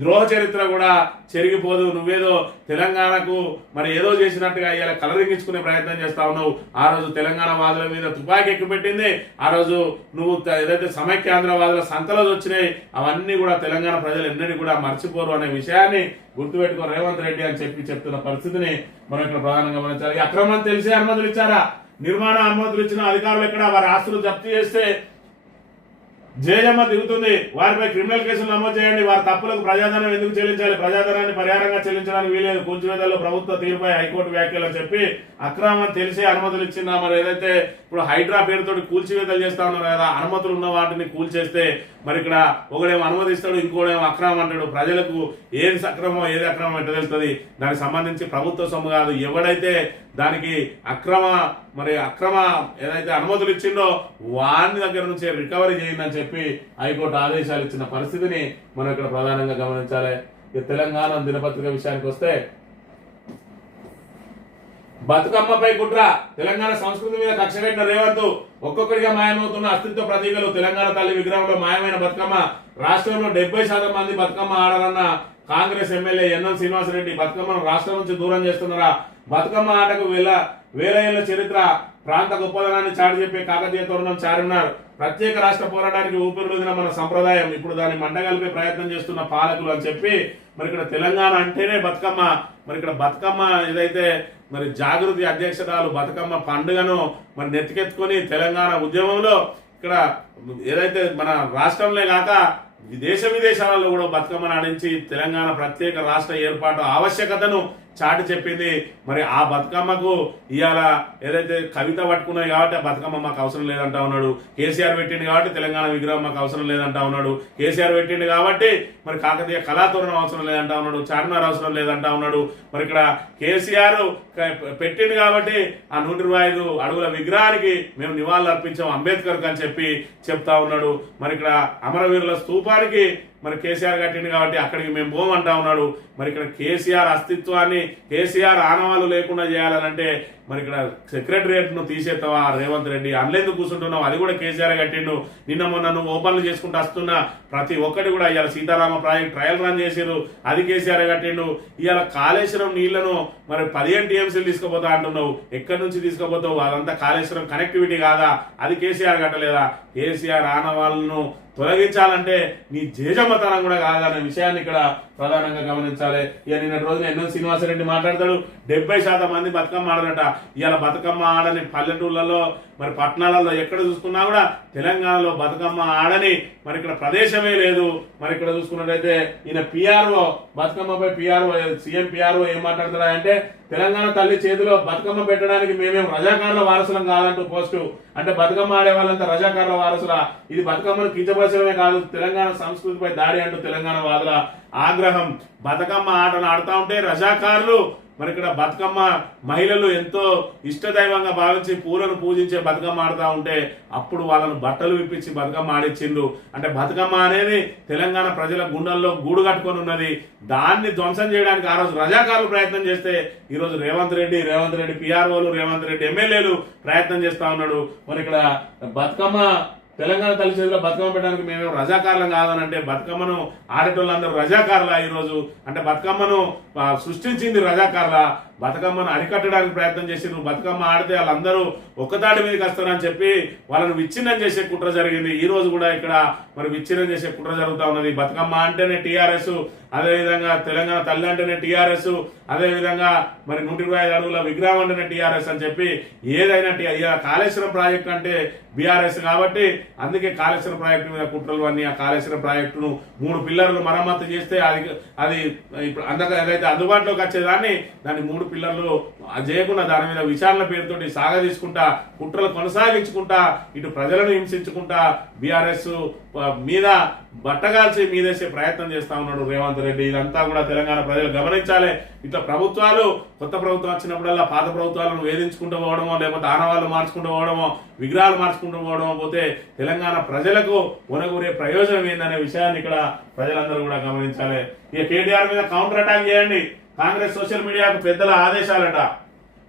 ద్రోహ చరిత్ర కూడా చెరిగిపోదు. నువ్వేదో తెలంగాణకు మరి ఏదో చేసినట్టుగా ఇలా కలరింగించుకునే ప్రయత్నం చేస్తా ఉన్నావు. ఆ రోజు తెలంగాణ వాదుల మీద తుపాకీ ఎక్కుపెట్టింది. ఆ రోజు నువ్వు ఏదైతే సమైక్యాంధ్ర వాదుల సంతలో వచ్చినాయి అవన్నీ కూడా తెలంగాణ ప్రజలు ఎన్నడూ కూడా మర్చిపోరు అనే విషయాన్ని గుర్తుపెట్టుకో రేవంత్ రెడ్డి అని చెప్తున్న పరిస్థితిని మనం ఇక్కడ ప్రధానంగా గమనించాలి. అక్రమం తెలిసే అనుమతులు ఇచ్చారా? నిర్మాణ అనుమతులు ఇచ్చిన అధికారులు ఎక్కడ? వారి ఆస్తులు జప్తు చేస్తే జేజమ్మ దిగుతుంది. వారిపై క్రిమినల్ కేసులు నమోదు చేయండి. వారి తప్పులకు ప్రజాధనం ఎందుకు చెల్లించాలి? ప్రజాధనాన్ని పరిహారంగా చెల్లించడానికి వీలేదు. కూల్చివేతల్లో ప్రభుత్వ తీరుపై హైకోర్టు వ్యాఖ్యలు అని చెప్పి అక్రమం తెలిసే అనుమతులు ఇచ్చిందా? మరి ఏదైతే ఇప్పుడు హైడ్రా పేరుతోటి కూల్చివేతలు చేస్తా ఉన్నారు కదా, అనుమతులు ఉన్న వాటిని కూల్చేస్తే మరి ఇక్కడ ఒకడేమో అనుమతిస్తాడు, ఇంకోడేమో అక్రమం అంటాడు. ప్రజలకు ఏది సక్రమం ఏది అక్రమం అంటే తెలుస్తుంది. దానికి సంబంధించి ప్రభుత్వ సొమ్ము కాదు. ఎవడైతే దానికి అక్రమ ఏదైతే అనుమతులు ఇచ్చిండో వాని దగ్గర నుంచి రికవరీ చేయండి అని చెప్పి హైకోర్టు ఆదేశాలు ఇచ్చిన పరిస్థితిని మనం ఇక్కడ ప్రధానంగా గమనించాలి. తెలంగాణ దినపత్రిక విషయానికి వస్తే బతుకమ్మపై కుట్ర, తెలంగాణ సంస్కృతి మీద కక్ష కట్టిన రేవంత్. ఒక్కొక్కడిగా మాయమవుతున్న అస్తిత్వ ప్రతీకలు. తెలంగాణ తల్లి విగ్రహంలో మాయమైన బతుకమ్మ. రాష్ట్రంలో 70% మంది బతుకమ్మ ఆడాలన్న కాంగ్రెస్ ఎమ్మెల్యే ఎన్ఎం శ్రీనివాసరెడ్డి బతుకమ్మను రాష్ట్రం నుంచి దూరం చేస్తున్నారా? బతుకమ్మ ఆటకు వేల ఏళ్ల చరిత్ర, ప్రాంత గొప్పదనాన్ని చాటి చెప్పే కాకతీయ తోరణం చారున్నారు. ప్రత్యేక రాష్ట్ర పోరాటానికి ఊపిరిలుదిన మన సంప్రదాయం. ఇప్పుడు దాన్ని మంటగలిపే ప్రయత్నం చేస్తున్న పాలకులు అని చెప్పి మరి ఇక్కడ తెలంగాణ అంటేనే బతుకమ్మ. మరి ఇక్కడ బతుకమ్మ ఏదైతే మరి జాగృతి అధ్యక్షురాలు బతుకమ్మ పండుగను మరి నెత్తికెత్తుకొని తెలంగాణ ఉద్యమంలో ఇక్కడ ఏదైతే మన రాష్ట్రంలో కాక దేశ విదేశాలలో కూడా బతుకమ్మను ఆడించి తెలంగాణ ప్రత్యేక రాష్ట్ర ఏర్పాటు ఆవశ్యకతను చాటి చెప్పింది. మరి ఆ బతుకమ్మకు ఇవాళ ఏదైతే కవిత పట్టుకున్నాయి కాబట్టి ఆ బతుకమ్మ మాకు అవసరం లేదంటా ఉన్నాడు. కేసీఆర్ పెట్టింది కాబట్టి తెలంగాణ విగ్రహం మాకు అవసరం లేదంటా ఉన్నాడు. కేసీఆర్ పెట్టింది కాబట్టి మరి కాకతీయ కళాతోరణం అవసరం లేదంటా ఉన్నాడు. చార్మినార్ అవసరం లేదంటా ఉన్నాడు. మరి ఇక్కడ కేసీఆర్ పెట్టింది కాబట్టి ఆ 125 అడుగుల విగ్రహానికి మేము నివాళులు అర్పించాం అంబేద్కర్ అని చెప్పి చెప్తా ఉన్నాడు. మరి ఇక్కడ అమరవీరుల స్తూపానికి మరి కేసీఆర్ కట్టింది కాబట్టి అక్కడికి మేము పోమంటా ఉన్నాడు. మరి ఇక్కడ కేసీఆర్ అస్తిత్వాన్ని కేసీఆర్ ఆనవాళ్ళు లేకుండా చేయాలనంటే మరి ఇక్కడ సెక్రటరియట్ ను తీసేస్తావా రేవంత్ రెడ్డి? అందులో కూర్చుంటున్నావు, అది కూడా కేసీఆర్ కట్టిండు. నిన్న మొన్న నువ్వు ఓపెన్లు చేసుకుంటూ వస్తున్న ప్రతి ఒక్కటి కూడా ఇవాళ సీతారామ ప్రాజెక్ట్ ట్రయల్ రన్ చేసిరు, అది కేసీఆర్ కట్టిండు. ఇవాళ కాళేశ్వరం నీళ్లను మరి 15 టీఎంసీలు తీసుకుపోతా అంటున్నావు. ఎక్కడి నుంచి తీసుకుపోతావు? అదంతా కాళేశ్వరం కనెక్టివిటీ కాదా? అది కేసీఆర్ కట్టలేదా? కేసీఆర్ ఆనవాళ్ళను తొలగించాలంటే నీ జేజమ్మతనం కూడా కాదనే విషయాన్ని ఇక్కడ ప్రధానంగా గమనించాలి. ఇక నిన్నటి రోజున ఎన్ఎం శ్రీనివాసరెడ్డి మాట్లాడతాడు. 70% మంది బతుకమ్మ ఆడరట. ఇవాళ బతుకమ్మ ఆడని పల్లెటూళ్ళలో మరి పట్టణాలలో ఎక్కడ చూసుకున్నా కూడా తెలంగాణలో బతుకమ్మ ఆడని మరి ఇక్కడ ప్రదేశమే లేదు. మరి ఇక్కడ చూసుకున్నట్టయితే ఈయన పిఆర్ఓ బతుకమ్మపై సీఎం పిఆర్ఓ ఏం మాట్లాడతారా అంటే తెలంగాణ తల్లి చేతిలో బతుకమ్మ పెట్టడానికి మేమేం రజాకారుల వారసులం కాదంటూ పోస్టు. అంటే బతుకమ్మ ఆడే వాళ్ళంతా రజాకారుల వారసులా? ఇది బతుకమ్మను కించపరచడమే కాదు, తెలంగాణ సంస్కృతిపై దాడి అంటూ తెలంగాణ వాదుల ఆగ్రహం. బతుకమ్మ ఆటను ఆడుతా ఉంటే రజాకారులు మరి ఇక్కడ బతుకమ్మ మహిళలు ఎంతో ఇష్టదైవంగా భావించి పూలను పూజించే బతుకమ్మ ఆడుతూ ఉంటే అప్పుడు వాళ్ళను బట్టలు విప్పించి బతుకమ్మ ఆడిచ్చిండ్రు. అంటే బతుకమ్మ అనేది తెలంగాణ ప్రజల గుండెల్లో గూడు కట్టుకొని ఉన్నది. దాన్ని ధ్వంసం చేయడానికి ఆ రోజు రజాకారులు ప్రయత్నం చేస్తే ఈరోజు రేవంత్ రెడ్డి పిఆర్ఓలు, రేవంత్ రెడ్డి ఎమ్మెల్యేలు ప్రయత్నం చేస్తా ఉన్నాడు. మరి ఇక్కడ బతుకమ్మ తెలంగాణ తల్లి చేతిలో బతుకమ్మ పెట్టడానికి మేము రజాకారులం కాదని అంటే బతుకమ్మను ఆడేటోళ్ళందరూ రజాకారులా ఈరోజు. అంటే బతుకమ్మను సృష్టించింది రజాకారులా, బతుకమ్మను అరికట్టడానికి ప్రయత్నం చేసిండ్రు. బతుకమ్మ ఆడితే వాళ్ళందరూ ఒక్కతాటి మీదకి వస్తారని చెప్పి వాళ్ళను విచ్ఛిన్నం చేసే కుట్ర జరిగింది. ఈ రోజు కూడా ఇక్కడ మరి విచ్ఛిన్నం చేసే కుట్ర జరుగుతూ ఉన్నది. బతుకమ్మ అంటేనే టీఆర్ఎస్, అదేవిధంగా తెలంగాణ తల్లి అంటేనే టీఆర్ఎస్, అదేవిధంగా మరి 125 అడుగుల విగ్రహం అంటేనే టీఆర్ఎస్ అని చెప్పి ఏదైనా కాళేశ్వరం ప్రాజెక్టు అంటే బీఆర్ఎస్ కాబట్టి అందుకే కాళేశ్వరం ప్రాజెక్టు మీద కుట్రలు అన్ని. ఆ కాళేశ్వరం ప్రాజెక్టును 3 పిల్లర్లు మరమ్మతు చేస్తే అది ఇప్పుడు ఏదైతే అందుబాటులోకి వచ్చేదాన్ని దాన్ని 3 పిల్లర్లు చేయకుండా దాని మీద విచారణ పేరుతోటి సాగదీసుకుంటా కుట్రలు కొనసాగించుకుంటా ఇటు ప్రజలను హింసించుకుంటా బీఆర్ఎస్ మీద బట్టగాల్చి మీదేసే ప్రయత్నం చేస్తా ఉన్నాడు రేవంత్ రెడ్డి. ఇదంతా కూడా తెలంగాణ ప్రజలు గమనించాలి. ఇట్లా ప్రభుత్వాలు కొత్త ప్రభుత్వం వచ్చినప్పుడల్లా పాత ప్రభుత్వాలను వేధించుకుంటూ పోవడమో, లేకపోతే ఆనవాళ్ళు మార్చుకుంటూ పోవడమో, విగ్రహాలు మార్చుకుంటూ పోవడమో పోతే తెలంగాణ ప్రజలకు ఒనగూరే ప్రయోజనం ఏందనే విషయాన్ని ఇక్కడ ప్రజలందరూ కూడా గమనించాలి. ఇక కేటీఆర్ మీద కౌంటర్ అటాక్ చేయండి. కాంగ్రెస్ సోషల్ మీడియాకు పెద్దల ఆదేశాలట.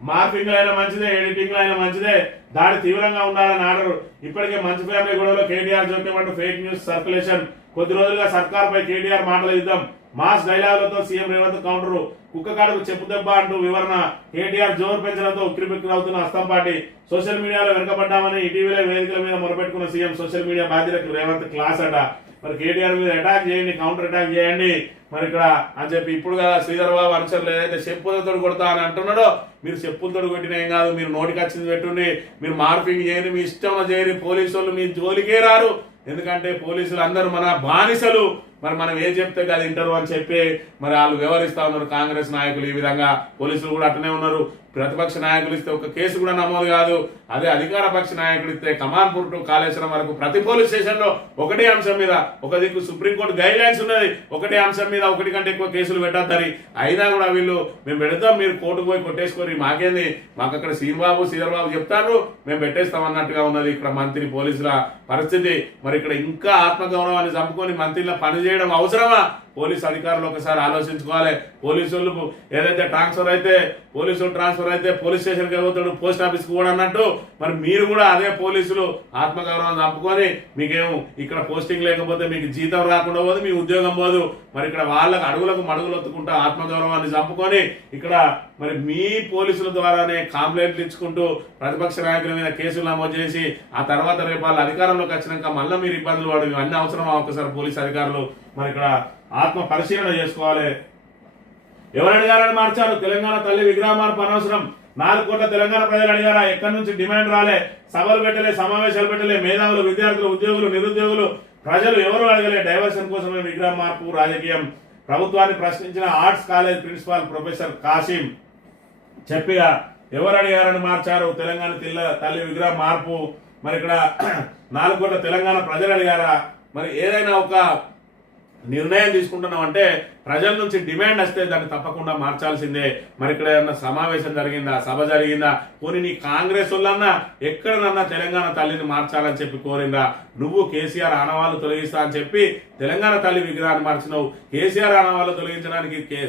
మార్పింగ్లు అయినా మంచిదే, ఎడిటింగ్లు అయినా మంచిదే, దాడి తీవ్రంగా ఉండాలని ఆర్డర్. ఇప్పటికే మంచి ఫ్యామిలీ గొడవలో కేటీఆర్ జోక్యం అంటూ ఫేక్ న్యూస్ సర్క్యులేషన్. కొద్ది రోజులుగా సర్కార్పై కేటీఆర్ మాటలు యుద్ధం. మాస్ డైలాగులతో సీఎం రేవంత్ కౌంటర్. కుక్క కాడకు చెప్పు దెబ్బ అంటూ వివరణ. కేటీఆర్ జోరు పెంచడంతో ఉక్కిరిబిక్కిరి అవుతున్న అస్తంపాటి. సోషల్ మీడియాలో వెనుకబడ్డామని ఇటీవలే వేదికల మీద మొరపెట్టుకున్న సీఎం. సోషల్ మీడియా బాధ్యతకు రేవంత్ క్లాస్ అట. మరి కేటీఆర్ మీద అటాక్ చేయండి, కౌంటర్ అటాక్ చేయండి మరి ఇక్కడ అని చెప్పి ఇప్పుడు కదా శ్రీధర్ బాబు అనుచరులు ఏదైతే చెప్పులతో కొడతా అని అంటున్నాడో, మీరు చెప్పులతో కొట్టిన ఏం కాదు, మీరు నోటికి వచ్చింది పెట్టుండి, మీరు మార్పింగ్ చేయండి, మీ ఇష్టం చేయని పోలీసు వాళ్ళు మీ జోలికే రారు. ఎందుకంటే పోలీసులు అందరూ మన బానిసలు. మరి మనం ఏం చెప్తే కదా వింటారు అని చెప్పి మరి వాళ్ళు వ్యవహరిస్తా ఉన్నారు కాంగ్రెస్ నాయకులు. ఈ విధంగా పోలీసులు కూడా అట్టనే ఉన్నారు. ప్రతిపక్ష నాయకులు ఇస్తే ఒక కేసు కూడా నమోదు కాదు. అదే అధికార పక్ష నాయకులు ఇస్తే కమాన్పూర్ టు కాళేశ్వరం వరకు ప్రతి పోలీస్ స్టేషన్ లో ఒకటే అంశం మీద, ఒక దిక్కు సుప్రీంకోర్టు గైడ్ లైన్స్ ఉన్నది, ఒకటే అంశం మీద 1 కంటే ఎక్కువ కేసులు పెట్టద్దని. అయినా కూడా వీళ్ళు మేము పెడతాం, మీరు కోర్టుకు పోయి కొట్టేసుకొని మాకేంది, మాకు అక్కడ శ్రీధర్ బాబు చెప్తారు, మేము పెట్టేస్తాం అన్నట్టుగా ఉన్నది ఇక్కడ మంత్రి పోలీసుల పరిస్థితి. మరి ఇక్కడ ఇంకా ఆత్మగౌరవాన్ని చంపుకొని మంత్రిలో పనిచేయడం అవసరమా? పోలీసు అధికారులు ఒకసారి ఆలోచించుకోవాలి. పోలీసులు ఏదైతే ట్రాన్స్ఫర్ అయితే పోలీస్ స్టేషన్కి పోతాడు, పోస్ట్ ఆఫీస్కి కూడా అన్నట్టు మరి మీరు కూడా అదే పోలీసులు ఆత్మగౌరవం చంపుకొని మీకేమో ఇక్కడ పోస్టింగ్ లేకపోతే మీకు జీతం రాకుండా పోదు, మీ ఉద్యోగం పోదు. మరి ఇక్కడ వాళ్ళకు అడుగులకు మడుగులు ఒత్తుకుంటా ఆత్మగౌరవాన్ని చంపుకొని ఇక్కడ మరి మీ పోలీసుల ద్వారానే కంప్లైంట్లు ఇచ్చుకుంటూ ప్రతిపక్ష నాయకుల మీద కేసులు నమోదు చేసి ఆ తర్వాత రేపు వాళ్ళ అధికారంలోకి వచ్చినాక మళ్ళీ మీరు ఇబ్బందులు పడు. అన్ని అవసరమా? ఒకసారి పోలీసు అధికారులు మరి ఇక్కడ ఆత్మ పరిశీలన చేసుకోవాలి. ఎవరు అడిగారని మార్చారు? తెలంగాణ తల్లి విగ్రహ మార్పు అనవసరం. 4 కోట్ల తెలంగాణ ప్రజలు అడిగారా? ఎక్కడి నుంచి డిమాండ్ రాలే, సభలు పెట్టలే, సమావేశాలు పెట్టలే, మేధావులు, విద్యార్థులు, ఉద్యోగులు, నిరుద్యోగులు, ప్రజలు ఎవరు అడగలే. డైవర్షన్ కోసమే విగ్రహ మార్పు రాజకీయం. ప్రభుత్వాన్ని ప్రశ్నించిన arts college principal professor Kasim చెప్పిగా ఎవరు అడిగారని మార్చారు? తెలంగాణ తల్లి విగ్రహ మార్పు. మరి ఇక్కడ 4 కోట్ల తెలంగాణ ప్రజలు అడిగారా? మరి ఏదైనా ఒక నిర్ణయం తీసుకుంటున్నాం అంటే ప్రజల నుంచి డిమాండ్ వస్తే దాన్ని తప్పకుండా మార్చాల్సిందే. మరి ఇక్కడ ఏమన్నా సమావేశం జరిగిందా, సభ జరిగిందా? పోనీ నీ కాంగ్రెస్ వాళ్ళన్నా ఎక్కడనన్నా తెలంగాణ తల్లిని మార్చాలని చెప్పి కోరిందా? నువ్వు కేసీఆర్ ఆనవాళ్ళు తొలగిస్తా అని చెప్పి తెలంగాణ తల్లి విగ్రహాన్ని మార్చినావు. కేసీఆర్ ఆనవాళ్ళు తొలగించడానికి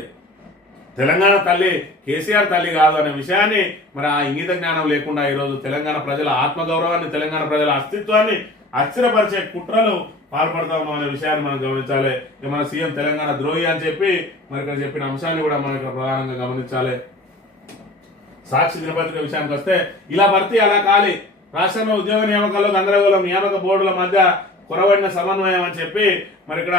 తెలంగాణ తల్లి కేసీఆర్ తల్లి కాదు అనే విషయాన్ని మరి ఆ ఇంగిత జ్ఞానం లేకుండా ఈరోజు తెలంగాణ ప్రజల ఆత్మగౌరవాన్ని, తెలంగాణ ప్రజల అస్తిత్వాన్ని అస్థిరపరిచే కుట్రలు పాల్పడతా ఉన్నాం అనే విషయాన్ని మనం గమనించాలి. మన సీఎం తెలంగాణ ద్రోహి అని చెప్పి మరి ఇక్కడ చెప్పిన అంశాన్ని కూడా మనం ఇక్కడ ప్రధానంగా గమనించాలి. సాక్షి దినపత్రిక విషయానికి వస్తే ఇలా భర్తీ అలా ఖాళీ, రాష్ట్రంలో ఉద్యోగ నియామకాల్లో గందరగోళం, నియామక బోర్డుల మధ్య కొరవడిన సమన్వయం అని చెప్పి మరి ఇక్కడ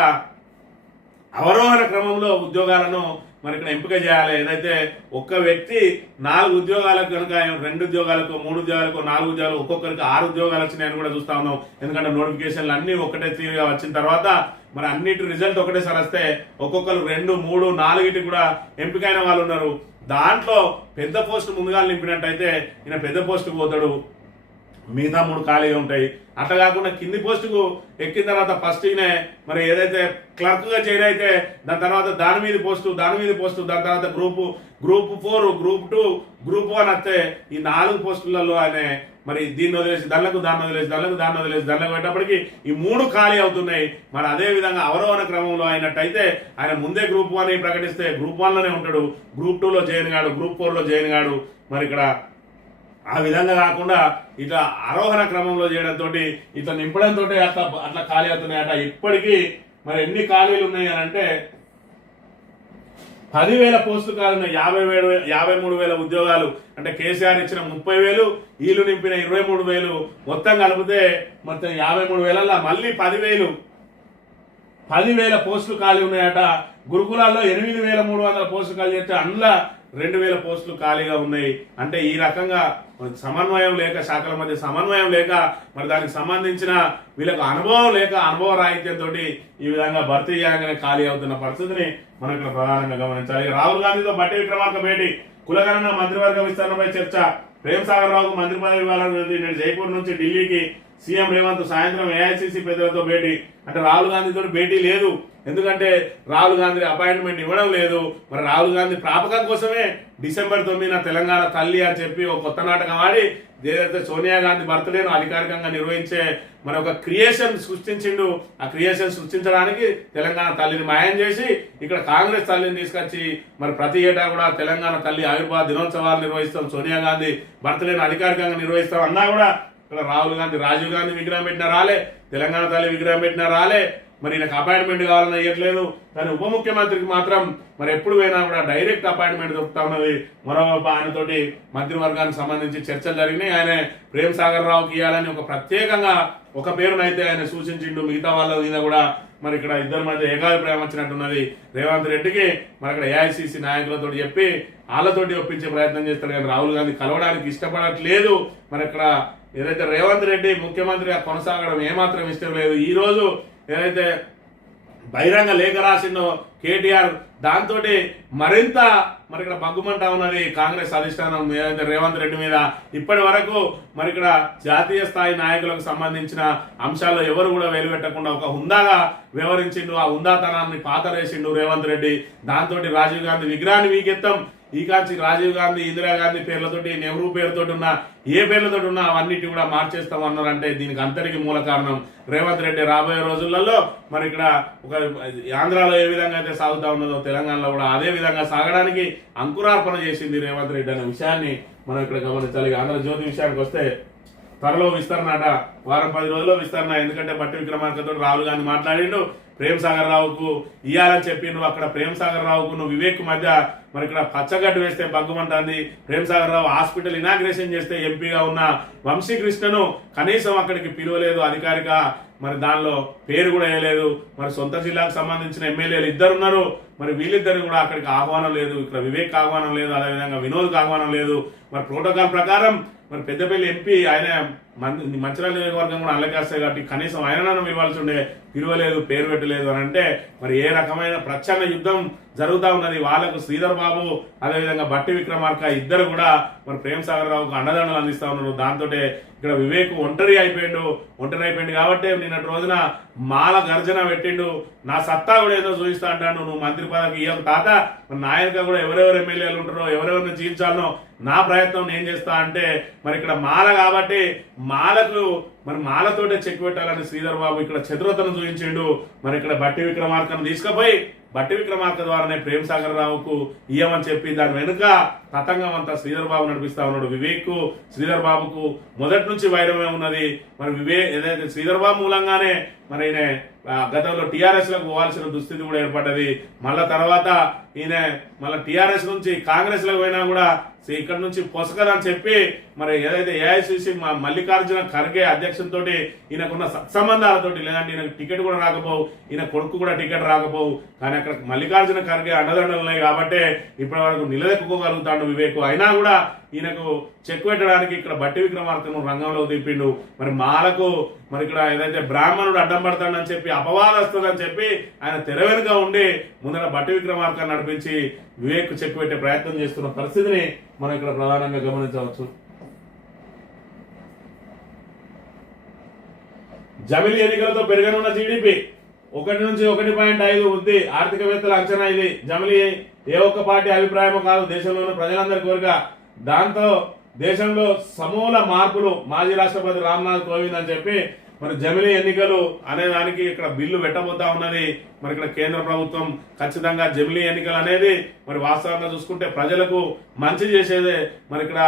అవరోహణ క్రమంలో ఉద్యోగాలను మరి ఇక్కడ ఎంపిక చేయాలి. ఏదైతే ఒక్క వ్యక్తి 4 ఉద్యోగాలకు కనుక 2 ఉద్యోగాలకు, 3 ఉద్యోగాలకు, 4 ఉద్యోగాలు, ఒక్కొక్కరికి 6 ఉద్యోగాలు వచ్చినాయని కూడా చూస్తా ఉన్నాం. ఎందుకంటే నోటిఫికేషన్లు అన్ని ఒకటే తీరుగా వచ్చిన తర్వాత మరి అన్నిటి రిజల్ట్ ఒకటేసారి వస్తే ఒక్కొక్కరు 2, 3, 4 కూడా ఎంపికైన వాళ్ళు ఉన్నారు. దాంట్లో పెద్ద పోస్ట్ ముందుగా నింపినట్టయితే ఈయన పెద్ద పోస్టుకు పోతాడు. మిగతా 3 ఖాళీగా ఉంటాయి. అట్లా కాకుండా కింది పోస్టుకు ఎక్కిన తర్వాత ఫస్ట్ మరి ఏదైతే క్లర్క్గా చేరైతే దాని తర్వాత దాని మీద పోస్టు దాని తర్వాత గ్రూప్ 4, గ్రూప్ 2, గ్రూప్ 1 వస్తే ఈ 4 పోస్టులలో ఆయన మరి దీన్ని వదిలేసి దాన్ని వదిలేసి పెట్టేప్పటికి ఈ 3 ఖాళీ అవుతున్నాయి. మరి అదే విధంగా అవరోహణ క్రమంలో అయినట్టయితే ఆయన ముందే గ్రూప్ 1 ప్రకటిస్తే గ్రూప్ 1లోనే ఉంటాడు, గ్రూప్ 2లో జాయిన్ కాడు, గ్రూప్ 4లో జాయిన్ కాడు. మరి ఇక్కడ ఆ విధంగా కాకుండా ఇట్లా ఆరోహణ క్రమంలో చేయడంతో ఇట్లా నింపడంతో అట్లా ఖాళీ అవుతున్నాయట. ఇప్పటికీ మరి ఎన్ని ఖాళీలు ఉన్నాయి అని అంటే 10,000 పోస్టులు ఖాళీ ఉన్నాయి. 53,000 ఉద్యోగాలు అంటే కేసీఆర్ ఇచ్చిన 30,000, వీళ్ళు నింపిన 23,000 మొత్తం కలిపితే మొత్తం 53,000 మళ్ళీ 10,000 పోస్టులు ఖాళీ ఉన్నాయట. గురుకులాల్లో 8,300 పోస్టులు ఖాళీ చేస్తే అందులో 2,000 పోస్టులు ఖాళీగా ఉన్నాయి. అంటే ఈ రకంగా సమన్వయం లేక, శాఖల మధ్య సమన్వయం లేక, మరి దానికి సంబంధించిన వీళ్ళకు అనుభవం లేక, అనుభవ రాహిత్యంతో ఈ విధంగా భర్తీ చేయగానే ఖాళీ అవుతున్న పరిస్థితిని మనం ఇక్కడ ప్రధానంగా గమనించాలి. రాహుల్ గాంధీతో బట్టి విక్రమార్క భేటీ, కులగణన మంత్రివర్గ విస్తరణపై చర్చ, ప్రేమ్ సాగర్ రావుకు మంత్రి పదవి ఇవ్వాలని నేడు జైపూర్ నుంచి ఢిల్లీకి సీఎం రేవంత్ సాయంత్రం ఏఐసీసీ పెద్దలతో భేటీ. అంటే రాహుల్ గాంధీతో భేటీ లేదు, ఎందుకంటే రాహుల్ గాంధీ అపాయింట్మెంట్ ఇవ్వడం లేదు. మరి రాహుల్ గాంధీ ప్రాపకం కోసమే డిసెంబర్ 9న తెలంగాణ తల్లి అని చెప్పి ఒక కొత్త నాటకం ఆడి ఏదైతే సోనియా గాంధీ బర్త్డేను అధికారికంగా నిర్వహించే మరి ఒక క్రియేషన్ సృష్టించిండు. ఆ క్రియేషన్ సృష్టించడానికి తెలంగాణ తల్లిని మాయం చేసి ఇక్కడ కాంగ్రెస్ తల్లిని తీసుకొచ్చి మరి ప్రతి ఏటా కూడా తెలంగాణ తల్లి ఆవిర్భావ దినోత్సవాలు నిర్వహిస్తాం, సోనియా గాంధీ బర్త్డేను అధికారికంగా నిర్వహిస్తాం అన్నా కూడా ఇక్కడ రాహుల్ గాంధీ రాజీవ్ గాంధీ విగ్రహం పెట్టినా రాలే, తెలంగాణ తల్లి విగ్రహం పెట్టినా రాలే. మరి నాకు అపాయింట్మెంట్ కావాలని ఇవ్వట్లేదు. కానీ ఉప ముఖ్యమంత్రికి మాత్రం మరి ఎప్పుడు పోయినా కూడా డైరెక్ట్ అపాయింట్మెంట్ దొరుకుతా ఉన్నది. మరోవైపు ఆయనతోటి మంత్రివర్గానికి సంబంధించి చర్చలు జరిగినాయి. ఆయన ప్రేమ్ సాగర్ రావుకి ఇవ్వాలని ఒక ప్రత్యేకంగా ఒక పేరునైతే ఆయన సూచించిండు. మిగతా వాళ్ళ మీద కూడా మరి ఇక్కడ ఇద్దరి మధ్య ఏకాభిప్రాయం వచ్చినట్టున్నది. రేవంత్ రెడ్డికి మరి అక్కడ ఏఐసీసీ నాయకులతో చెప్పి వాళ్ళతోటి ఒప్పించే ప్రయత్నం చేస్తాడు. కానీ రాహుల్ గాంధీ కలవడానికి ఇష్టపడట్లేదు. మరి ఇక్కడ ఏదైతే రేవంత్ రెడ్డి ముఖ్యమంత్రిగా కొనసాగడం ఏమాత్రం ఇష్టం లేదు. ఈ రోజు ఏదైతే బహిరంగ లేఖ రాసిండో కేటీఆర్, దాంతో మరింత మరి ఇక్కడ బగ్గుమంటా ఉన్నది కాంగ్రెస్ అధిష్టానం ఏదైతే రేవంత్ రెడ్డి మీద. ఇప్పటి వరకు మరి ఇక్కడ జాతీయ స్థాయి నాయకులకు సంబంధించిన అంశాల్లో ఎవరు కూడా వెలువెట్టకుండా ఒక హుందాగా వ్యవహరించిండు. ఆ హుందాతనాన్ని పాతరేసిండు రేవంత్ రెడ్డి. దాంతో రాజీవ్ గాంధీ విగ్రహాన్ని వీకెత్తాం, ఈ కాంచి రాజీవ్ గాంధీ, ఇందిరాగాంధీ పేర్లతోటి, నెహ్రూ పేరుతోటి ఉన్న ఏ పేర్లతోటి ఉన్నా అవన్నిటి కూడా మార్చేస్తాం అన్నారంటే దీనికి అంతటికి మూల కారణం రేవంత్ రెడ్డి. రాబోయే రోజులలో మరి ఇక్కడ ఒక ఆంధ్రాలో ఏ విధంగా అయితే సాగుతా ఉన్నదో తెలంగాణలో కూడా అదే విధంగా సాగడానికి అంకురార్పణ చేసింది రేవంత్ రెడ్డి అనే విషయాన్ని మనం ఇక్కడ గమనించాలి. ఆంధ్రజ్యోతి విషయానికి వస్తే త్వరలో విస్తరణ అట, వారం 10 రోజుల్లో విస్తరణ. ఎందుకంటే బట్టి విక్రమార్కతో రాహుల్ గాంధీ మాట్లాడిండు, ప్రేమ్ సాగర్ రావుకు ఇయ్యాలని చెప్పిండు. అక్కడ ప్రేమ్ సాగర్ రావుకు వివేక్ మధ్య మరి ఇక్కడ పచ్చగడ్డు వేస్తే బగ్గుమంటుంది. ప్రేమ్ సాగర్ రావు హాస్పిటల్ ఇనాగ్రేషన్ చేస్తే ఎంపీగా ఉన్న వంశీకృష్ణను కనీసం అక్కడికి పిలువలేదు, అధికారిక మరి దానిలో పేరు కూడా వేయలేదు. మరి సొంత జిల్లాకు సంబంధించిన ఎమ్మెల్యేలు 2 ఉన్నారు, మరి వీళ్ళిద్దరు కూడా అక్కడికి ఆహ్వానం లేదు. ఇక్కడ వివేక్ ఆహ్వానం లేదు, అదేవిధంగా వినోద్కి ఆహ్వానం లేదు. మరి ప్రోటోకాల్ ప్రకారం మరి పెద్దపల్లి ఎంపీ ఆయన మంచిర్యాల నియోజకవర్గం కూడా అల్లకేస్తాయి కాబట్టి కనీసం ఆయనను ఇవ్వాల్సి ఉండే, పిలువలేదు, పేరు పెట్టలేదు అని అంటే మరి ఏ రకమైన ప్రచ్ఛన్న యుద్ధం జరుగుతూ ఉన్నది. వాళ్ళకు శ్రీధర్ బాబు అదేవిధంగా బట్టి విక్రమార్క ఇద్దరు కూడా మరి ప్రేమ్ సాగర్ రావుకు అండదండలు అందిస్తా ఉన్నారు. దాంతో ఇక్కడ వివేక్ ఒంటరి అయిపోయిండు కాబట్టి నిన్నటి రోజున మాల గర్జన పెట్టిండు. నా సత్తా కూడా ఏదో చూపిస్తా అంటాను, నువ్వు మంత్రి పదవికి ఇవ్వకు తాత, నాయనక కూడా ఎవరెవరు ఎమ్మెల్యేలు ఉంటారో ఎవరెవరిని చీల్చాలనో నా ప్రయత్నం నేను చేస్తా అంటే మరి ఇక్కడ మాల కాబట్టి మాలకు మరి మాలతోటే చెక్ పెట్టాలని శ్రీధర్ బాబు ఇక్కడ చతురతను చూపించిండు. మరి ఇక్కడ బట్టి విక్రమార్కను తీసుకుపోయి బట్టి విక్రమార్క ద్వారానే ప్రేమ్ సాగర్ రావుకు ఇయ్యమని చెప్పి దాని వెనుక తతంగం అంతా శ్రీధర్ బాబు నడిపిస్తా ఉన్నాడు. వివేక్ శ్రీధర్ బాబుకు మొదటి నుంచి వైరమే ఉన్నది. మరి ఏదైతే శ్రీధర్ బాబు మూలంగానే మరి ఈయన గతంలో టీఆర్ఎస్ లకు పోవాల్సిన దుస్థితి కూడా ఏర్పడ్డది. మళ్ళా తర్వాత ఈయన మళ్ళీ టీఆర్ఎస్ నుంచి కాంగ్రెస్ లకు పోయినా కూడా ఇక్కడ నుంచి పొసకదని చెప్పి మరి ఏదైతే ఏఐసిసి మల్లికార్జున ఖర్గే అధ్యక్షులతో ఈయనకున్న సత్సంబంధాలతోటి, లేదంటే ఈయనకు టికెట్ కూడా రాకపోవు, ఈయన కొడుకు కూడా టికెట్ రాకపోవు, కానీ అక్కడ మల్లికార్జున ఖర్గే అండదండలు ఉన్నాయి కాబట్టి ఇప్పటి వరకు నిలదెక్కుకోగలుగుతాడు వివేక్. అయినా కూడా ఈయనకు చెక్ పెట్టడానికి ఇక్కడ బట్టి విక్రమార్కను రంగంలో దింపిండు. మరి మాలకు మరి ఇక్కడ ఏదైతే బ్రాహ్మణుడు అడ్డం పడతాడని చెప్పి అపవాదం వస్తుందని చెప్పి ఆయన తెర వెనుక ఉండి ముందర బట్టి విక్రమార్కను నడిపించి వివేక్ చెక్ పెట్టే ప్రయత్నం చేస్తున్న పరిస్థితిని మనం ఇక్కడ ప్రధానంగా గమనించవచ్చు. జమిలీ ఎన్నికలతో పెరగనున్న జీడిపి 1 నుంచి 1.5 వృద్ధి ఆర్థికవేత్తల అంచనా. ఇది జమిలీ ఏ ఒక్క పార్టీ అభిప్రాయమో కాదు, దేశంలోని ప్రజలందరి కోరిక. దాంతో దేశంలో సమూల మార్పులు మాజీ రాష్ట్రపతి రామ్నాథ్ కోవింద్ అని చెప్పి మరి జమిలీ ఎన్నికలు అనే దానికి ఇక్కడ బిల్లు పెట్టబోతా ఉన్నది. మరి ఇక్కడ కేంద్ర ప్రభుత్వం ఖచ్చితంగా జమిలీ ఎన్నికలు అనేది మరి వాస్తవంగా చూసుకుంటే ప్రజలకు మంచి చేసేదే. మరి ఇక్కడ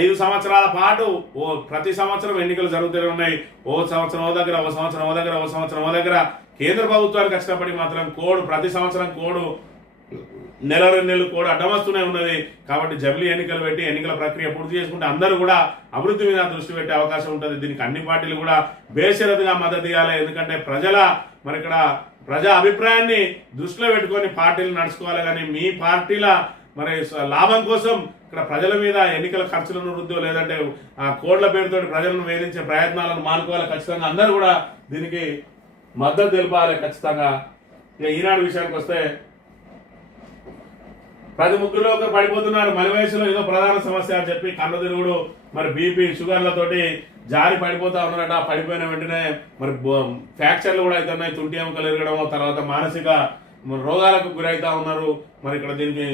5 సంవత్సరాల పాటు ప్రతి సంవత్సరం ఎన్నికలు జరుగుతూనే ఉన్నాయి. ఓ సంవత్సరం ఓ దగ్గర, ఓ సంవత్సరం ఓ దగ్గర, ఓ సంవత్సరం ఓ దగ్గర. కేంద్ర ప్రభుత్వానికి కష్టపడి మాత్రం ప్రతి సంవత్సరం నెల 2 నెలలు అడ్డం వస్తూనే ఉన్నది. కాబట్టి జమిలీ ఎన్నికలు పెట్టి ఎన్నికల ప్రక్రియ పూర్తి చేసుకుంటే అందరూ కూడా అభివృద్ధి మీద దృష్టి పెట్టే అవకాశం ఉంటుంది. దీనికి అన్ని పార్టీలు కూడా బేషరతుగా మద్దతు ఇవ్వాలి. ఎందుకంటే ఇక్కడ ప్రజా అభిప్రాయాన్ని దృష్టిలో పెట్టుకొని పార్టీలు నడుచుకోవాలి. కానీ మీ పార్టీల మరి లాభం కోసం ఇక్కడ ప్రజల మీద ఎన్నికల ఖర్చులను వృద్ధి లేదంటే ఆ కోడ్ల పేరుతో ప్రజలను వేధించే ప్రయత్నాలను మానుకోవాలి. ఖచ్చితంగా అందరూ కూడా దీనికి మద్దతు తెలపాలి ఖచ్చితంగా. ఈనాడు విషయానికి వస్తే ప్రతి ముగ్గురులో ఒకరు పడిపోతున్నారు. మలి వయసులో ఏదో ప్రధాన సమస్య అని చెప్పి కన్ను తిరుగుడు, మరి బీపీ షుగర్లతోటి జారి పడిపోతా ఉన్నారట. పడిపోయిన వెంటనే మరి ఫ్రాక్చర్లు కూడా అవుతున్నాయి, తుంటి ఎముకలు ఎరగడం, తర్వాత మానసిక రోగాలకు గురవుతా ఉన్నారు. మరి ఇక్కడ దీనికి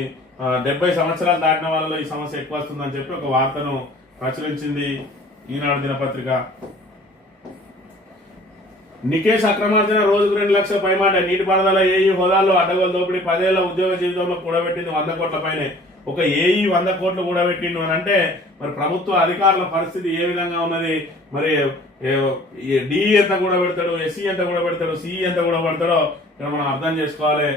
70 సంవత్సరాలు దాటిన వాళ్ళలో ఈ సమస్య ఎక్కువ వస్తుందని చెప్పి ఒక వార్తను ప్రచురించింది ఈనాడు దినపత్రిక. నికేష్ అక్రమార్జన రోజుకు 2 లక్షల పైమాట. నీటిపారుదల ఏఈ హోదాల్లో అడ్డగోలు దోపిడీ 10 ఏళ్ల ఉద్యోగ జీవితంలో కూడబెట్టింది 100 కోట్ల పైనే. ఒక ఏఈ 100 కోట్లు కూడబెట్టిండు అని అంటే మరి ప్రభుత్వ అధికారుల పరిస్థితి ఏ విధంగా ఉన్నది? మరి డిఈ ఎంత కూడబెడతాడు, ఎస్సీ ఎంత కూడబెడతాడు, సిఈ ఎంత కూడబెడతాడో ఇక్కడ మనం అర్థం చేసుకోవాలి.